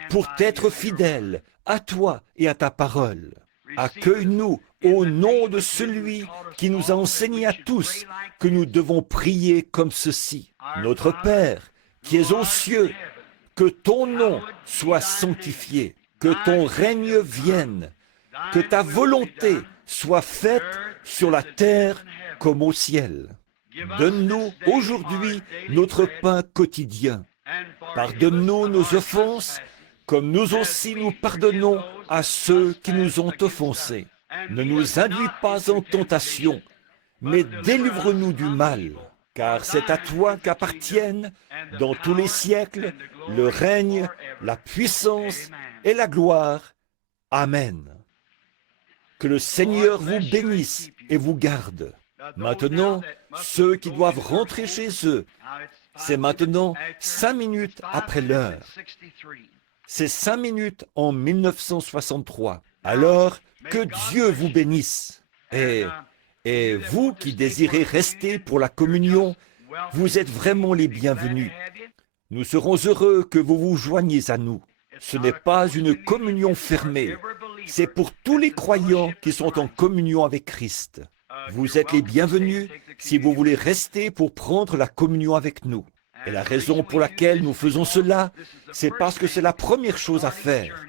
pour t'être fidèles à toi et à ta parole. Accueille-nous au nom de celui qui nous a enseigné à tous que nous devons prier comme ceci. Notre Père, qui es aux cieux, que ton nom soit sanctifié, que ton règne vienne, que ta volonté soit faite sur la terre comme au ciel. Donne-nous aujourd'hui notre pain quotidien. Pardonne-nous nos offenses, comme nous aussi nous pardonnons à ceux qui nous ont offensés. Ne nous induis pas en tentation, mais délivre-nous du mal, car c'est à toi qu'appartiennent, dans tous les siècles, le règne, la puissance et la gloire. Amen. Que le Seigneur vous bénisse et vous garde. Maintenant, ceux qui doivent rentrer chez eux, c'est maintenant 5 minutes après l'heure. C'est 5 minutes en 1963. Alors, que Dieu vous bénisse. Et vous qui désirez rester pour la communion, vous êtes vraiment les bienvenus. Nous serons heureux que vous vous joigniez à nous. Ce n'est pas une communion fermée. C'est pour tous les croyants qui sont en communion avec Christ. Vous êtes les bienvenus si vous voulez rester pour prendre la communion avec nous. Et la raison pour laquelle nous faisons cela, c'est parce que c'est la première chose à faire,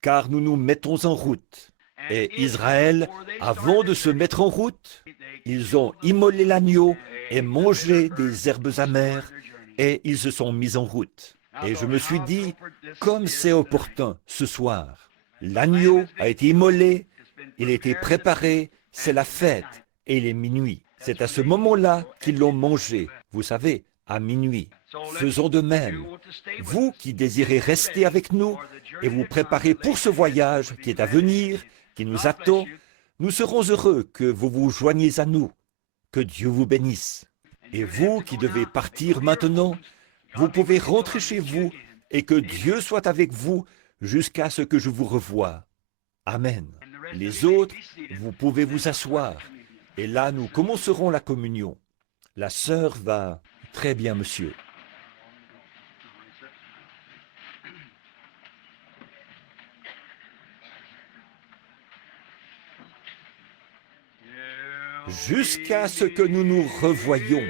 car nous nous mettons en route. Et Israël, avant de se mettre en route, ils ont immolé l'agneau et mangé des herbes amères, et ils se sont mis en route. Et je me suis dit, comme c'est opportun ce soir, l'agneau a été immolé, il a été préparé, c'est la fête, et il est minuit. C'est à ce moment-là qu'ils l'ont mangé, vous savez, à minuit. Faisons de même. Vous qui désirez rester avec nous et vous préparer pour ce voyage qui est à venir, qui nous attend, Nous serons heureux que vous vous joigniez à nous. Que Dieu vous bénisse. Et vous qui devez partir maintenant, vous pouvez rentrer chez vous et que Dieu soit avec vous jusqu'à ce que je vous revoie. Amen. Les autres, vous pouvez vous asseoir. Et là, nous commencerons la communion. La sœur va... Très bien, monsieur. Jusqu'à ce que nous nous revoyions.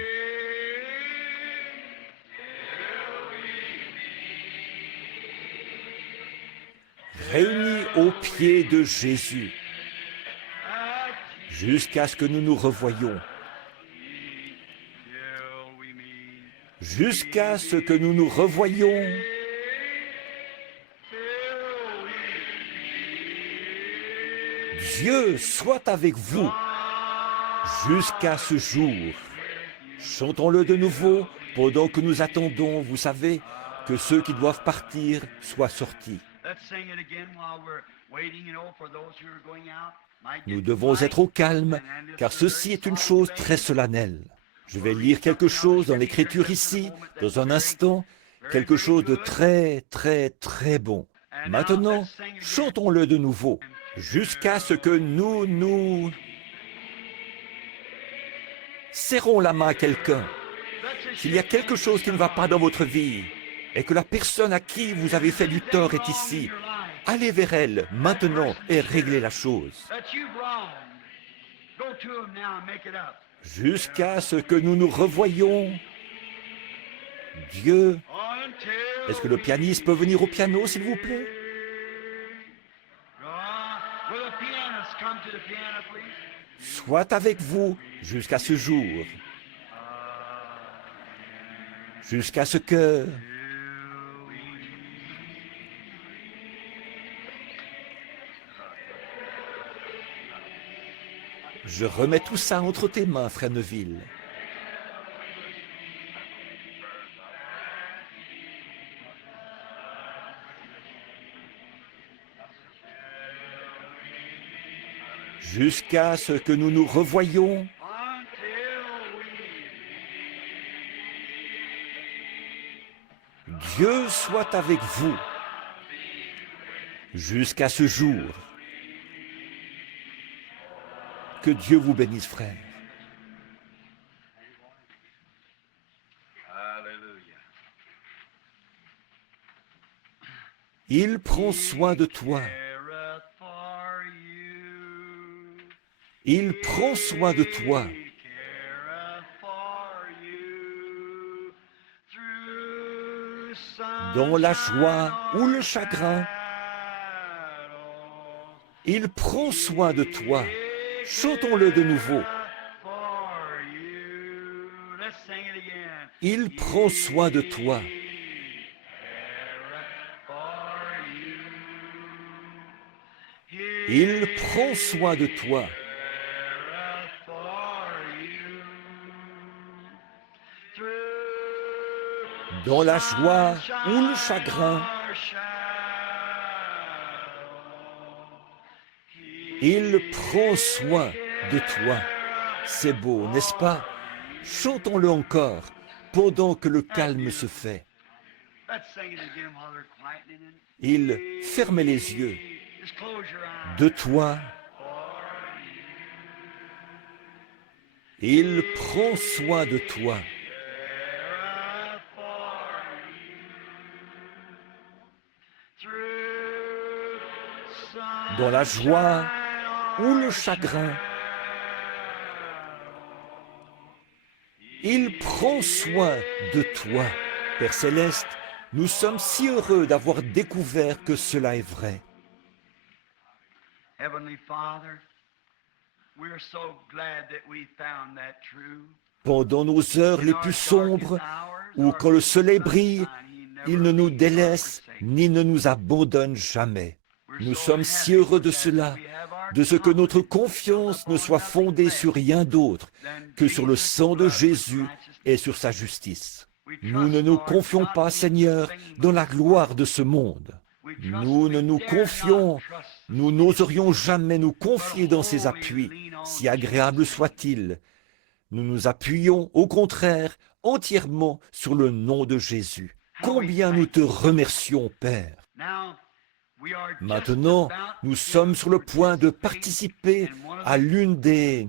Réunis aux pieds de Jésus, jusqu'à ce que nous nous revoyions. Jusqu'à ce que nous nous revoyions. Dieu soit avec vous jusqu'à ce jour. Chantons-le de nouveau pendant que nous attendons, vous savez, que ceux qui doivent partir soient sortis. Nous devons être au calme, car ceci est une chose très solennelle. Je vais lire quelque chose dans l'Écriture ici, dans un instant, quelque chose de très, très, très bon. Maintenant, chantons-le de nouveau, jusqu'à ce que nous serrons la main à quelqu'un. S'il y a quelque chose qui ne va pas dans votre vie, et que la personne à qui vous avez fait du tort est ici, allez vers elle maintenant et réglez la chose. Jusqu'à ce que nous nous revoyions. Dieu, est-ce que le pianiste peut venir au piano, s'il vous plaît? Soit avec vous jusqu'à ce jour. Jusqu'à ce que... Je remets tout ça entre tes mains, frère Neville. Jusqu'à ce que nous nous revoyions. Dieu soit avec vous jusqu'à ce jour. Que Dieu vous bénisse, frère. Il prend soin de toi. Il prend soin de toi. Dans la joie ou le chagrin, il prend soin de toi. Chantons-le de nouveau. Il prend soin de toi. Il prend soin de toi. Dans la joie ou le chagrin, il prend soin de toi. C'est beau, n'est-ce pas? Chantons-le encore, pendant que le calme se fait. Il ferme les yeux. De toi, il prend soin de toi. Dans la joie ou le chagrin, il prend soin de toi. Père Céleste, nous sommes si heureux d'avoir découvert que cela est vrai. Pendant nos heures les plus sombres, ou quand le soleil brille, il ne nous délaisse ni ne nous abandonne jamais. Nous sommes si heureux de cela, de ce que notre confiance ne soit fondée sur rien d'autre que sur le sang de Jésus et sur sa justice. Nous ne nous confions pas, Seigneur, dans la gloire de ce monde. Nous ne nous confions, nous n'oserions jamais nous confier dans ces appuis, si agréables soient-ils. Nous nous appuyons, au contraire, entièrement sur le nom de Jésus. Combien nous te remercions, Père. Maintenant, nous sommes sur le point de participer à l'une des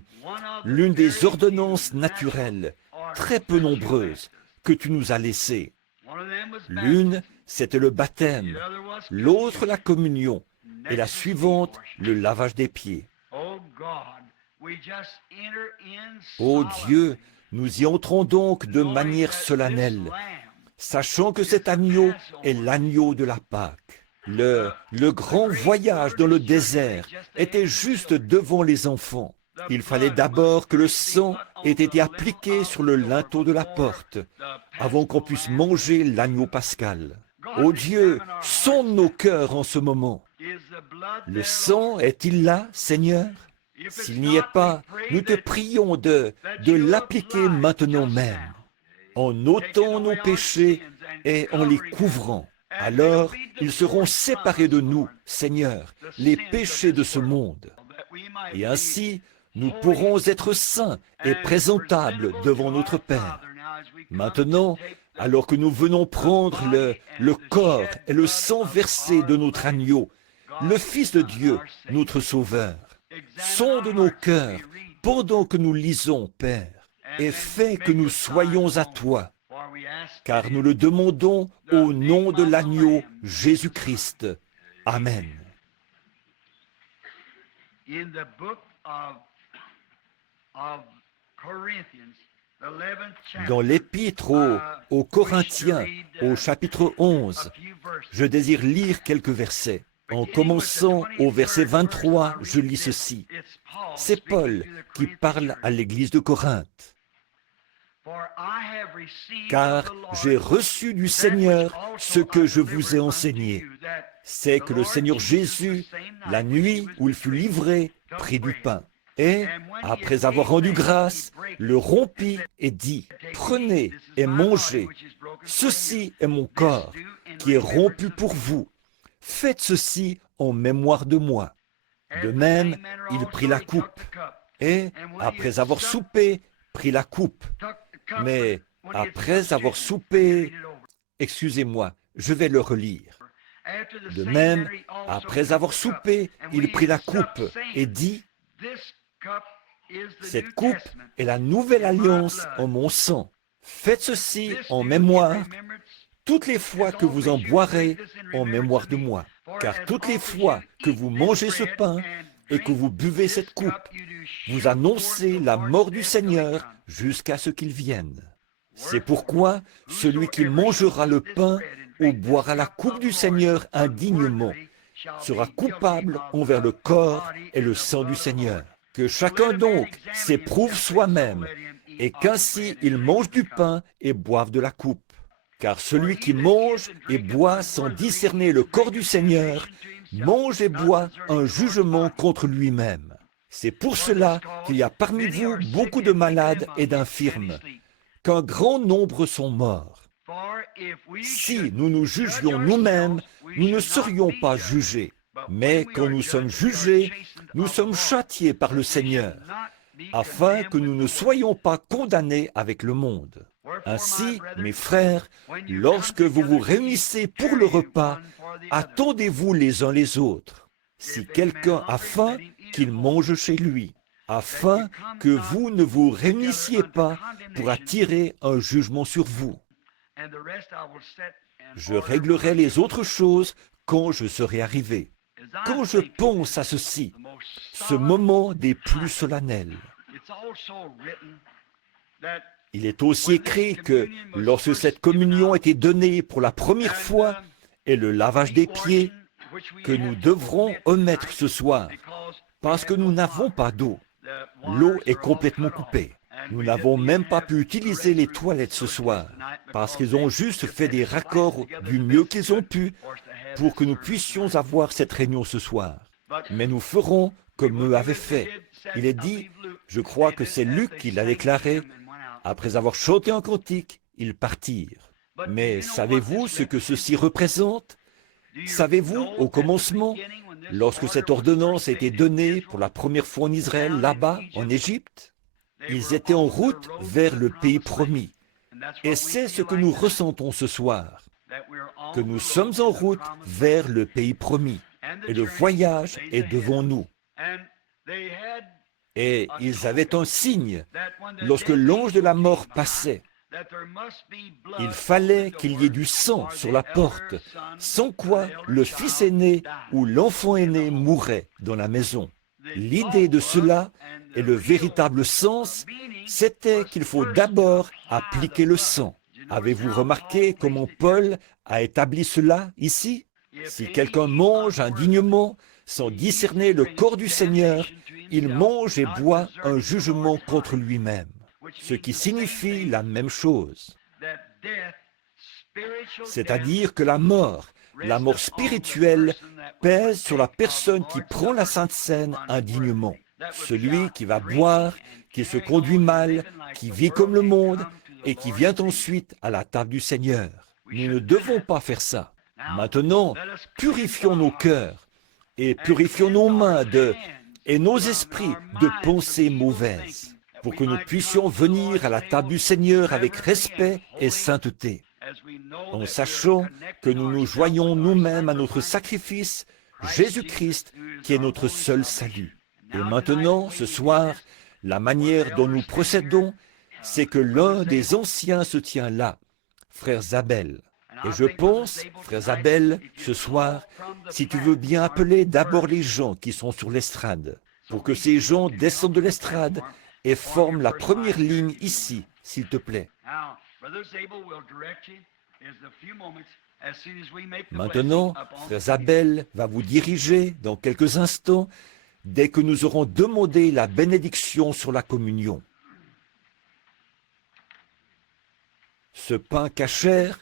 ordonnances naturelles, très peu nombreuses, que tu nous as laissées. L'une, c'était le baptême, l'autre, la communion, et la suivante, le lavage des pieds. Ô Dieu, nous y entrons donc de manière solennelle, sachant que cet agneau est l'agneau de la Pâque. Le grand voyage dans le désert était juste devant les enfants. Il fallait d'abord que le sang ait été appliqué sur le linteau de la porte, avant qu'on puisse manger l'agneau pascal. Ô Dieu, sonde nos cœurs en ce moment. Le sang est-il là, Seigneur? S'il n'y est pas, nous te prions de l'appliquer maintenant même, en ôtant nos péchés et en les couvrant. Alors, ils seront séparés de nous, Seigneur, les péchés de ce monde. Et ainsi, nous pourrons être saints et présentables devant notre Père. Maintenant, alors que nous venons prendre le corps et le sang versé de notre agneau, le Fils de Dieu, notre Sauveur, sonde nos cœurs pendant que nous lisons, Père, et fais que nous soyons à toi, car nous le demandons au nom de l'agneau Jésus-Christ. Amen. Dans l'épître aux Corinthiens, au chapitre 11, je désire lire quelques versets. En commençant au verset 23, je lis ceci. C'est Paul qui parle à l'église de Corinthe. Car j'ai reçu du Seigneur ce que je vous ai enseigné. C'est que le Seigneur Jésus, la nuit où il fut livré, prit du pain. Et, après avoir rendu grâce, le rompit et dit, « Prenez et mangez. Ceci est mon corps, qui est rompu pour vous. Faites ceci en mémoire de moi. » De même, il prit la coupe. Et, après avoir soupé, prit la coupe. Mais après avoir soupé, excusez-moi, je vais le relire. De même, après avoir soupé, il prit la coupe et dit, « Cette coupe est la nouvelle alliance en mon sang. Faites ceci en mémoire, toutes les fois que vous en boirez en mémoire de moi. Car toutes les fois que vous mangez ce pain et que vous buvez cette coupe, vous annoncez la mort du Seigneur jusqu'à ce qu'il vienne. C'est pourquoi celui qui mangera le pain ou boira la coupe du Seigneur indignement sera coupable envers le corps et le sang du Seigneur. Que chacun donc s'éprouve soi-même, et qu'ainsi il mange du pain et boive de la coupe. Car celui qui mange et boit sans discerner le corps du Seigneur, mange et boit un jugement contre lui-même. C'est pour cela qu'il y a parmi vous beaucoup de malades et d'infirmes, qu'un grand nombre sont morts. Si nous nous jugions nous-mêmes, nous ne serions pas jugés. Mais quand nous sommes jugés, nous sommes châtiés par le Seigneur, afin que nous ne soyons pas condamnés avec le monde. Ainsi, mes frères, lorsque vous vous réunissez pour le repas, attendez-vous les uns les autres. Si quelqu'un a faim, qu'il mange chez lui, afin que vous ne vous réunissiez pas pour attirer un jugement sur vous. Je réglerai les autres choses quand je serai arrivé. Quand je pense à ceci, ce moment des plus solennels, il est aussi écrit que lorsque cette communion était donnée pour la première fois et le lavage des pieds, que nous devrons omettre ce soir, parce que nous n'avons pas d'eau. L'eau est complètement coupée. Nous n'avons même pas pu utiliser les toilettes ce soir, parce qu'ils ont juste fait des raccords du mieux qu'ils ont pu pour que nous puissions avoir cette réunion ce soir. Mais nous ferons comme eux avaient fait. Il est dit, je crois que c'est Luc qui l'a déclaré, après avoir chanté un cantique, ils partirent. Mais savez-vous ce que ceci représente? Savez-vous, au commencement, lorsque cette ordonnance a été donnée pour la première fois en Israël, là-bas, en Égypte, ils étaient en route vers le pays promis. Et c'est ce que nous ressentons ce soir, que nous sommes en route vers le pays promis. Et le voyage est devant nous. Et ils avaient un signe lorsque l'ange de la mort passait. Il fallait qu'il y ait du sang sur la porte, sans quoi le fils aîné ou l'enfant aîné mourrait dans la maison. L'idée de cela et le véritable sens, c'était qu'il faut d'abord appliquer le sang. Avez-vous remarqué comment Paul a établi cela ici? Si quelqu'un mange indignement, sans discerner le corps du Seigneur, il mange et boit un jugement contre lui-même, ce qui signifie la même chose. C'est-à-dire que la mort spirituelle, pèse sur la personne qui prend la Sainte Seine indignement. Celui qui va boire, qui se conduit mal, qui vit comme le monde et qui vient ensuite à la table du Seigneur. Nous ne devons pas faire ça. Maintenant, purifions nos cœurs et purifions nos mains et nos esprits de pensées mauvaises, pour que nous puissions venir à la table du Seigneur avec respect et sainteté, en sachant que nous nous joignons nous-mêmes à notre sacrifice, Jésus-Christ, qui est notre seul salut. Et maintenant, ce soir, la manière dont nous procédons, c'est que l'un des anciens se tient là, frère Zabel. Et je pense, frère Zabel, ce soir, si tu veux bien appeler d'abord les gens qui sont sur l'estrade, pour que ces gens descendent de l'estrade et forment la première ligne ici, s'il te plaît. Maintenant, frère Zabel va vous diriger dans quelques instants, dès que nous aurons demandé la bénédiction sur la communion. Ce pain cachère,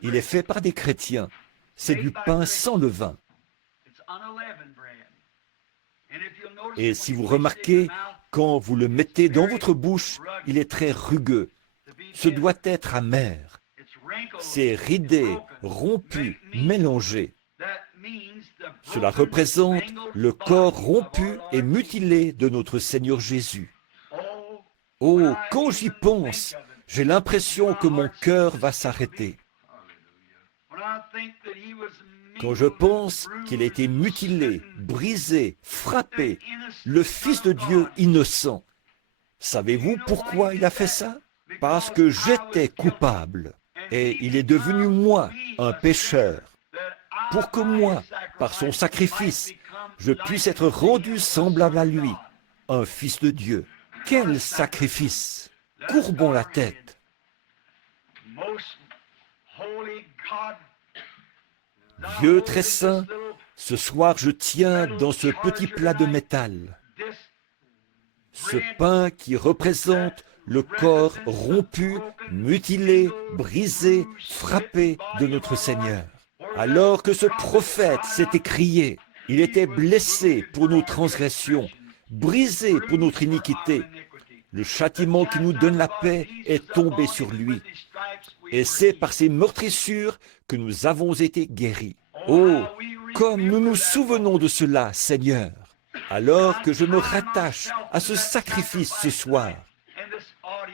il est fait par des chrétiens. C'est du pain sans levain. Et si vous remarquez, quand vous le mettez dans votre bouche, il est très rugueux. Ce doit être amer. C'est ridé, rompu, mélangé. Cela représente le corps rompu et mutilé de notre Seigneur Jésus. Oh, quand j'y pense, j'ai l'impression que mon cœur va s'arrêter. Quand je pense qu'il a été mutilé, brisé, frappé, le Fils de Dieu innocent, savez-vous pourquoi il a fait ça? Parce que j'étais coupable et il est devenu moi un pécheur, pour que moi, par son sacrifice, je puisse être rendu semblable à lui, un Fils de Dieu. Quel sacrifice! Courbons la tête. Dieu très saint, ce soir je tiens dans ce petit plat de métal ce pain qui représente le corps rompu, mutilé, brisé, frappé de notre Seigneur. Alors que ce prophète s'est écrié, il était blessé pour nos transgressions, brisé pour notre iniquité. Le châtiment qui nous donne la paix est tombé sur lui. Et c'est par ses meurtrissures que nous avons été guéris. Oh, comme nous nous souvenons de cela, Seigneur, alors que je me rattache à ce sacrifice ce soir.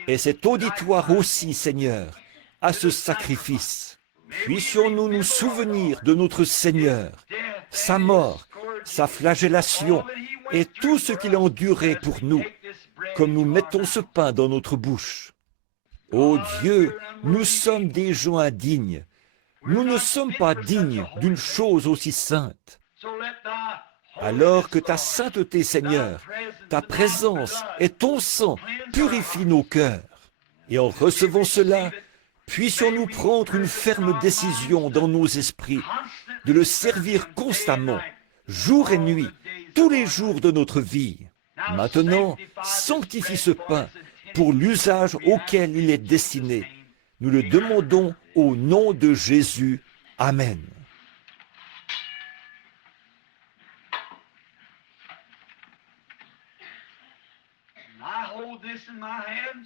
Et cet auditoire aussi, Seigneur, à ce sacrifice. Puissions-nous nous souvenir de notre Seigneur, sa mort, sa flagellation et tout ce qu'il a enduré pour nous, comme nous mettons ce pain dans notre bouche. Ô Dieu, nous sommes des gens indignes. Nous ne sommes pas dignes d'une chose aussi sainte. Alors que ta sainteté, Seigneur, ta présence et ton sang purifient nos cœurs. Et en recevant cela, puissions-nous prendre une ferme décision dans nos esprits de le servir constamment, jour et nuit, tous les jours de notre vie. Maintenant, sanctifie ce pain pour l'usage auquel il est destiné. Nous le demandons au nom de Jésus. Amen.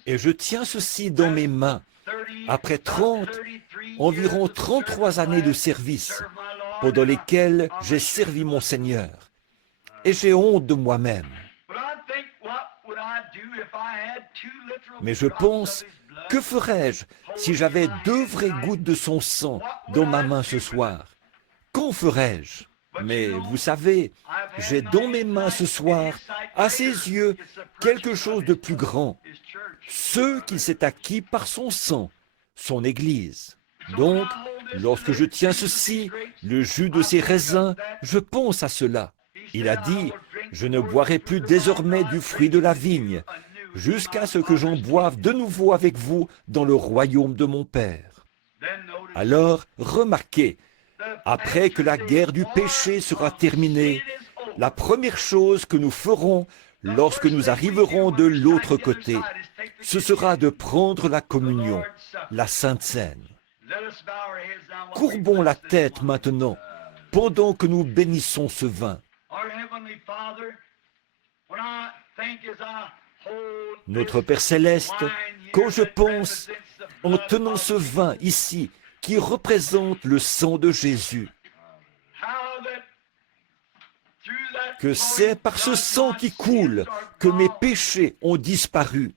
Et je tiens ceci dans mes mains. Après environ 33 années de service, pendant lesquels j'ai servi mon Seigneur. Et j'ai honte de moi-même. Mais je pense, que ferais-je si j'avais 2 vraies gouttes de son sang dans ma main ce soir? Qu'en ferais-je? Mais vous savez, j'ai dans mes mains ce soir, à ses yeux, quelque chose de plus grand. Ce qu'il s'est acquis par son sang, son Église. Donc, lorsque je tiens ceci, le jus de ses raisins, je pense à cela. Il a dit, « Je ne boirai plus désormais du fruit de la vigne, jusqu'à ce que j'en boive de nouveau avec vous dans le royaume de mon Père. » Alors, remarquez, après que la guerre du péché sera terminée, la première chose que nous ferons lorsque nous arriverons de l'autre côté, ce sera de prendre la communion, la Sainte Seine. Courbons la tête maintenant, pendant que nous bénissons ce vin. Notre Père Céleste, quand je pense, en tenant ce vin ici, qui représente le sang de Jésus, que c'est par ce sang qui coule que mes péchés ont disparu.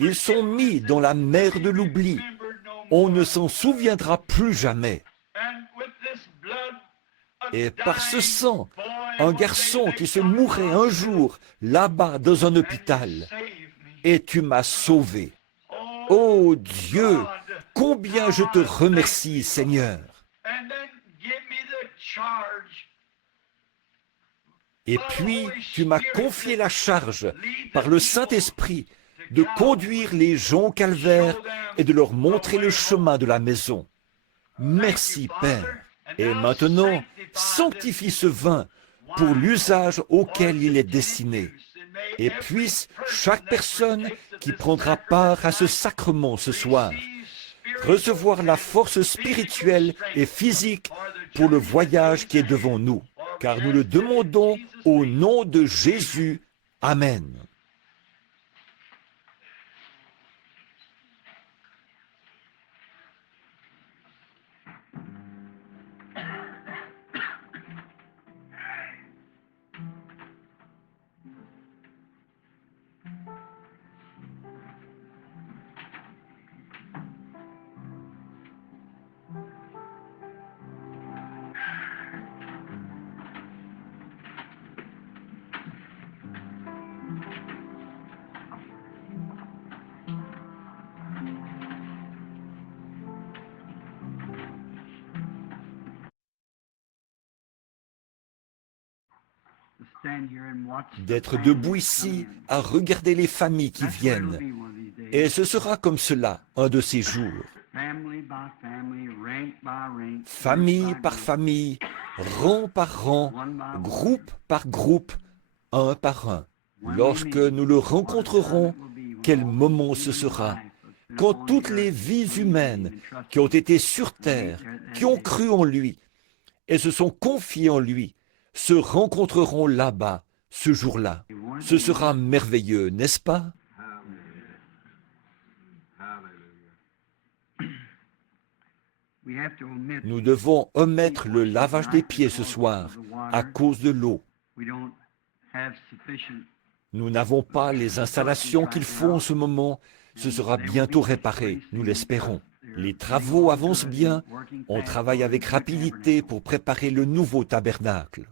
Ils sont mis dans la mer de l'oubli. On ne s'en souviendra plus jamais. Et par ce sang, un garçon qui se mourait un jour là-bas dans un hôpital, et tu m'as sauvé. Oh Dieu, combien je te remercie, Seigneur. Et puis, tu m'as confié la charge, par le Saint-Esprit, de conduire les gens au calvaire et de leur montrer le chemin de la maison. Merci, Père. Et maintenant, sanctifie ce vin pour l'usage auquel il est destiné. Et puisse chaque personne qui prendra part à ce sacrement ce soir recevoir la force spirituelle et physique pour le voyage qui est devant nous. Car nous le demandons au nom de Jésus. Amen. D'être debout ici à regarder les familles qui viennent. Et ce sera comme cela un de ces jours. Famille par famille, rang par rang, groupe par groupe, un par un. Lorsque nous le rencontrerons, quel moment ce sera, quand toutes les vies humaines qui ont été sur terre, qui ont cru en lui et se sont confiées en lui, se rencontreront là-bas, ce jour-là. Ce sera merveilleux, n'est-ce pas? Nous devons omettre le lavage des pieds ce soir à cause de l'eau. Nous n'avons pas les installations qu'il faut en ce moment. Ce sera bientôt réparé, nous l'espérons. Les travaux avancent bien. On travaille avec rapidité pour préparer le nouveau tabernacle.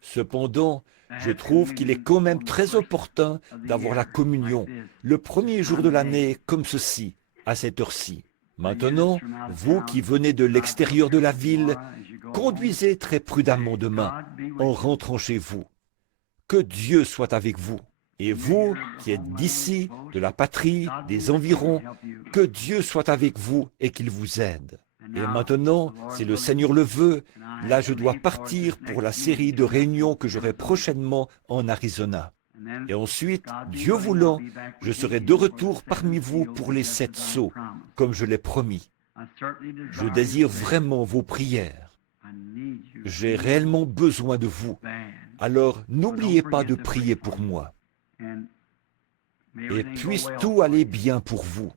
Cependant, je trouve qu'il est quand même très opportun d'avoir la communion le premier jour de l'année comme ceci, à cette heure-ci. Maintenant, vous qui venez de l'extérieur de la ville, conduisez très prudemment demain en rentrant chez vous. Que Dieu soit avec vous. Et vous qui êtes d'ici, de la patrie, des environs, que Dieu soit avec vous et qu'il vous aide. Et maintenant, si le Seigneur le veut, là je dois partir pour la série de réunions que j'aurai prochainement en Arizona. Et ensuite, Dieu voulant, je serai de retour parmi vous pour les 7 sauts, comme je l'ai promis. Je désire vraiment vos prières. J'ai réellement besoin de vous. Alors, n'oubliez pas de prier pour moi. Et puisse tout aller bien pour vous.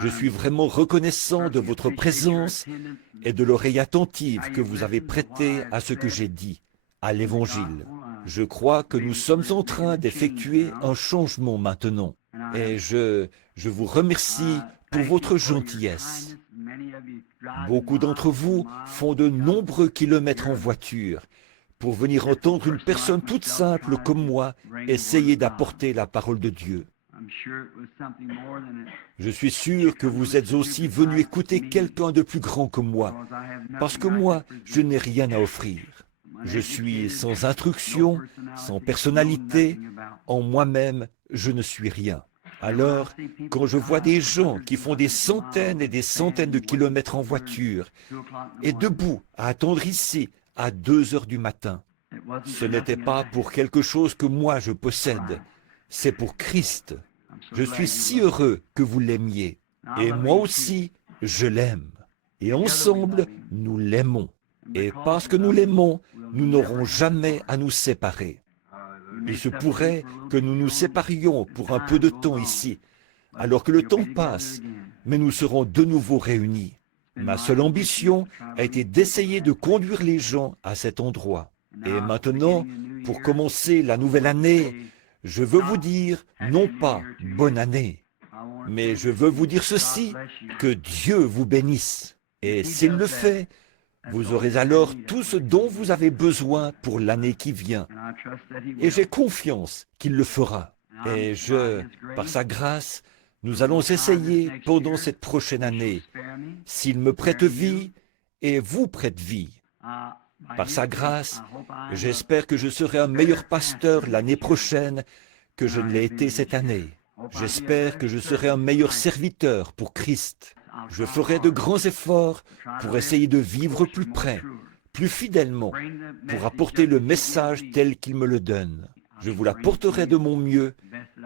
Je suis vraiment reconnaissant de votre présence et de l'oreille attentive que vous avez prêtée à ce que j'ai dit, à l'Évangile. Je crois que nous sommes en train d'effectuer un changement maintenant. Et je vous remercie pour votre gentillesse. Beaucoup d'entre vous font de nombreux kilomètres en voiture pour venir entendre une personne toute simple comme moi essayer d'apporter la parole de Dieu. Je suis sûr que vous êtes aussi venu écouter quelqu'un de plus grand que moi, parce que moi, je n'ai rien à offrir. Je suis sans instruction, sans personnalité, en moi-même, je ne suis rien. Alors, quand je vois des gens qui font des centaines et des centaines de kilomètres en voiture, et debout à attendre ici à 2 heures du matin, ce n'était pas pour quelque chose que moi je possède, c'est pour Christ. Je suis si heureux que vous l'aimiez, et moi aussi, je l'aime. Et ensemble, nous l'aimons. Et parce que nous l'aimons, nous n'aurons jamais à nous séparer. Il se pourrait que nous nous séparions pour un peu de temps ici, alors que le temps passe, mais nous serons de nouveau réunis. Ma seule ambition a été d'essayer de conduire les gens à cet endroit. Et maintenant, pour commencer la nouvelle année, je veux vous dire, non pas bonne année, mais je veux vous dire ceci, que Dieu vous bénisse. Et s'il le fait, vous aurez alors tout ce dont vous avez besoin pour l'année qui vient. Et j'ai confiance qu'il le fera. Et par sa grâce, nous allons essayer pendant cette prochaine année, s'il me prête vie et vous prête vie. Par sa grâce, j'espère que je serai un meilleur pasteur l'année prochaine que je ne l'ai été cette année. J'espère que je serai un meilleur serviteur pour Christ. Je ferai de grands efforts pour essayer de vivre plus près, plus fidèlement, pour apporter le message tel qu'il me le donne. Je vous l'apporterai de mon mieux.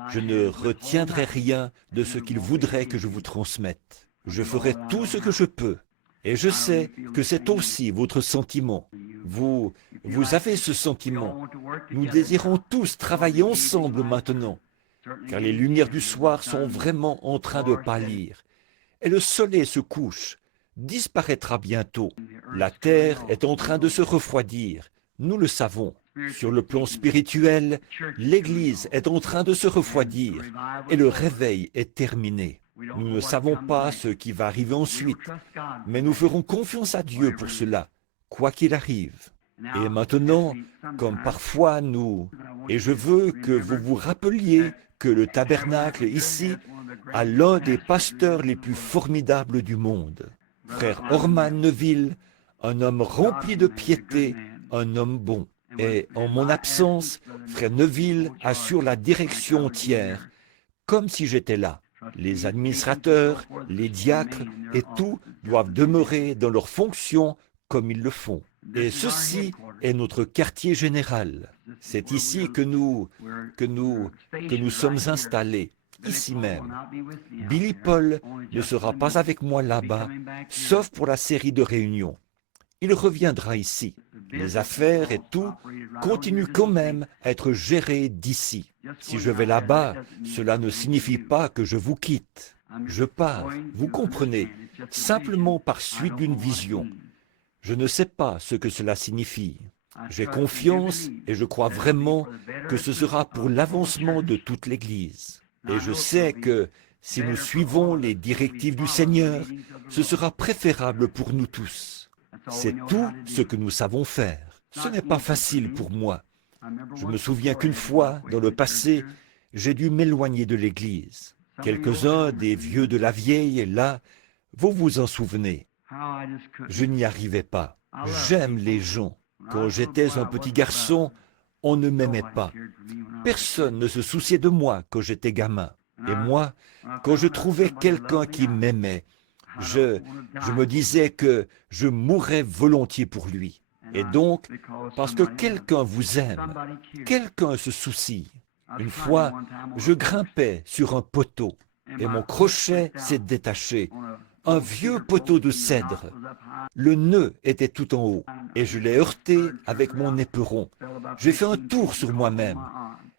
Je ne retiendrai rien de ce qu'il voudrait que je vous transmette. Je ferai tout ce que je peux. Et je sais que c'est aussi votre sentiment. Vous avez ce sentiment. Nous désirons tous travailler ensemble maintenant, car les lumières du soir sont vraiment en train de pâlir. Et le soleil se couche, disparaîtra bientôt. La terre est en train de se refroidir, nous le savons. Sur le plan spirituel, l'Église est en train de se refroidir et le réveil est terminé. Nous ne savons pas ce qui va arriver ensuite, mais nous ferons confiance à Dieu pour cela, quoi qu'il arrive. Et maintenant, comme parfois et je veux que vous vous rappeliez que le tabernacle ici a l'un des pasteurs les plus formidables du monde. Frère Orman Neville, un homme rempli de piété, un homme bon. Et en mon absence, Frère Neville assure la direction entière, comme si j'étais là. Les administrateurs, les diacres et tout doivent demeurer dans leurs fonctions comme ils le font. Et ceci est notre quartier général. C'est ici que nous sommes installés, ici même. Billy Paul ne sera pas avec moi là-bas, sauf pour la série de réunions. Il reviendra ici. Les affaires et tout continuent quand même à être gérées d'ici. Si je vais là-bas, cela ne signifie pas que je vous quitte. Je pars, vous comprenez, simplement par suite d'une vision. Je ne sais pas ce que cela signifie. J'ai confiance et je crois vraiment que ce sera pour l'avancement de toute l'Église. Et je sais que si nous suivons les directives du Seigneur, ce sera préférable pour nous tous. C'est tout ce que nous savons faire. Ce n'est pas facile pour moi. Je me souviens qu'une fois, dans le passé, j'ai dû m'éloigner de l'Église. Quelques-uns des vieux de la vieille, là, vous vous en souvenez. Je n'y arrivais pas. J'aime les gens. Quand j'étais un petit garçon, on ne m'aimait pas. Personne ne se souciait de moi quand j'étais gamin. Et moi, quand je trouvais quelqu'un qui m'aimait, je me disais que je mourrais volontiers pour lui. Et donc, parce que quelqu'un vous aime, quelqu'un se soucie. Une fois, je grimpais sur un poteau et mon crochet s'est détaché. Un vieux poteau de cèdre. Le nœud était tout en haut et je l'ai heurté avec mon éperon. J'ai fait un tour sur moi-même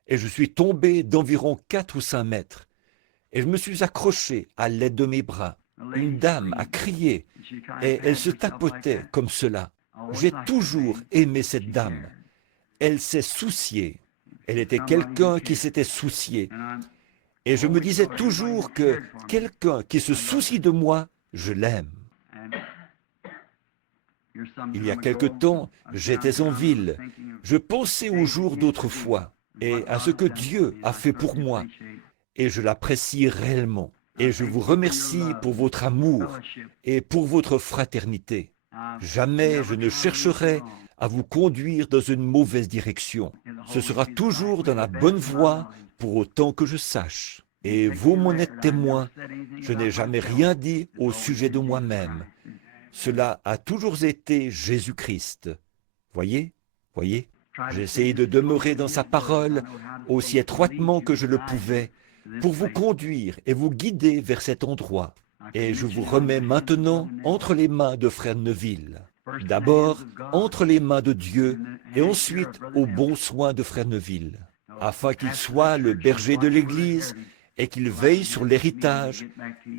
et je suis tombé d'environ 4 ou 5 mètres. et je me suis accroché à l'aide de mes bras. Une dame a crié et elle se tapotait comme cela. J'ai toujours aimé cette dame. Elle s'est souciée. Elle était quelqu'un qui s'était soucié. Et je me disais toujours que quelqu'un qui se soucie de moi, je l'aime. Il y a quelque temps, j'étais en ville. Je pensais aux jours d'autrefois et à ce que Dieu a fait pour moi. Et je l'apprécie réellement. Et je vous remercie pour votre amour et pour votre fraternité. Jamais je ne chercherai à vous conduire dans une mauvaise direction. Ce sera toujours dans la bonne voie pour autant que je sache. Et vous m'en êtes témoin, je n'ai jamais rien dit au sujet de moi-même. Cela a toujours été Jésus-Christ. Voyez, j'ai essayé de demeurer dans sa parole aussi étroitement que je le pouvais pour vous conduire et vous guider vers cet endroit. Et je vous remets maintenant entre les mains de Frère Neville. D'abord, entre les mains de Dieu et ensuite aux bons soins de Frère Neville, afin qu'il soit le berger de l'Église et qu'il veille sur l'héritage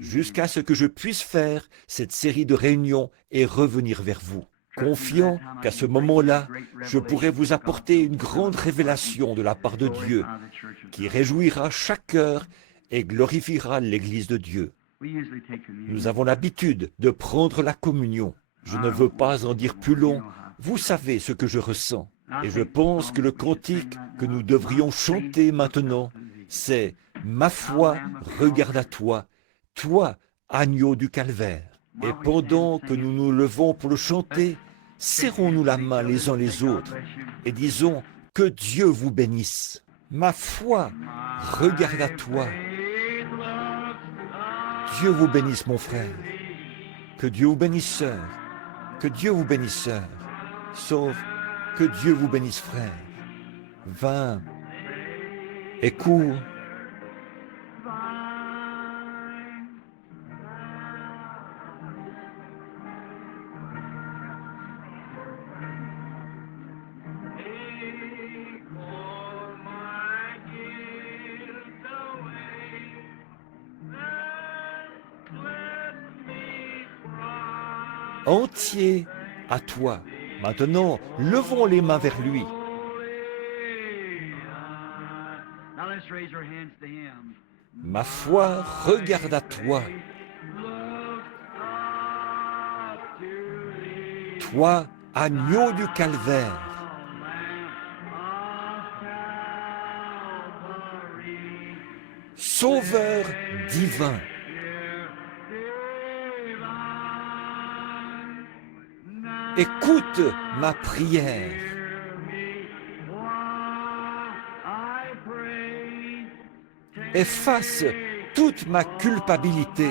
jusqu'à ce que je puisse faire cette série de réunions et revenir vers vous, confiant qu'à ce moment-là, je pourrai vous apporter une grande révélation de la part de Dieu qui réjouira chaque cœur et glorifiera l'Église de Dieu. Nous avons l'habitude de prendre la communion. Je ne veux pas en dire plus long. Vous savez ce que je ressens. Et je pense que le cantique que nous devrions chanter maintenant, c'est « Ma foi regarde à toi, toi, agneau du calvaire ». Et pendant que nous nous levons pour le chanter, serrons-nous la main les uns les autres et disons « Que Dieu vous bénisse ». Ma foi regarde à toi. Dieu vous bénisse, mon frère. Que Dieu vous bénisse, sœur. Que Dieu vous bénisse, sœur. Sauf que Dieu vous bénisse, frère. Va et cours. Entier à toi. Maintenant, levons les mains vers lui. Ma foi regarde à toi. Toi, agneau du calvaire. Sauveur divin. Écoute ma prière. Efface toute ma culpabilité.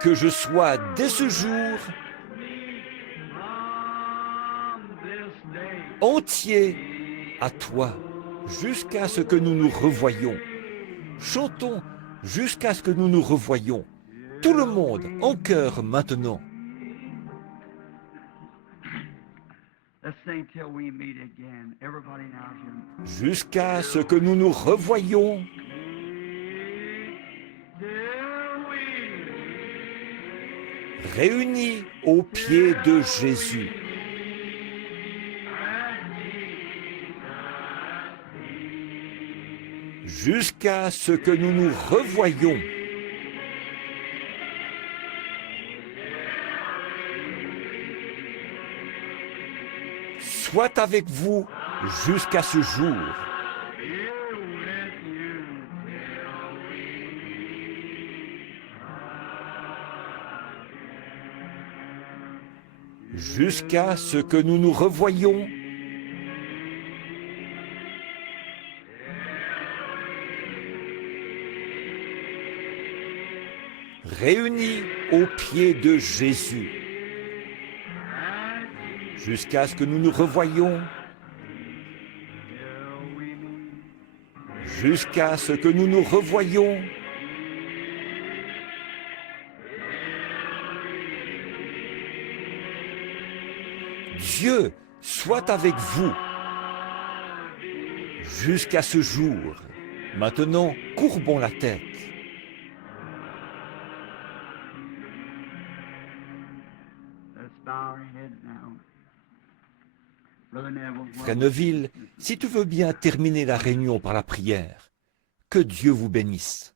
Que je sois dès ce jour entier à toi, jusqu'à ce que nous nous revoyions. Chantons jusqu'à ce que nous nous revoyions. Tout le monde en chœur maintenant. Jusqu'à ce que nous nous revoyions. Réunis aux pieds de Jésus. Jusqu'à ce que nous nous revoyions. Soit avec vous jusqu'à ce jour. Jusqu'à ce que nous nous revoyions. Réunis aux pieds de Jésus. Jusqu'à ce que nous nous revoyions. Jusqu'à ce que nous nous revoyions. Dieu soit avec vous. jusqu'à ce jour. Maintenant, courbons la tête. Frère Neville, si tu veux bien terminer la réunion par la prière, que Dieu vous bénisse.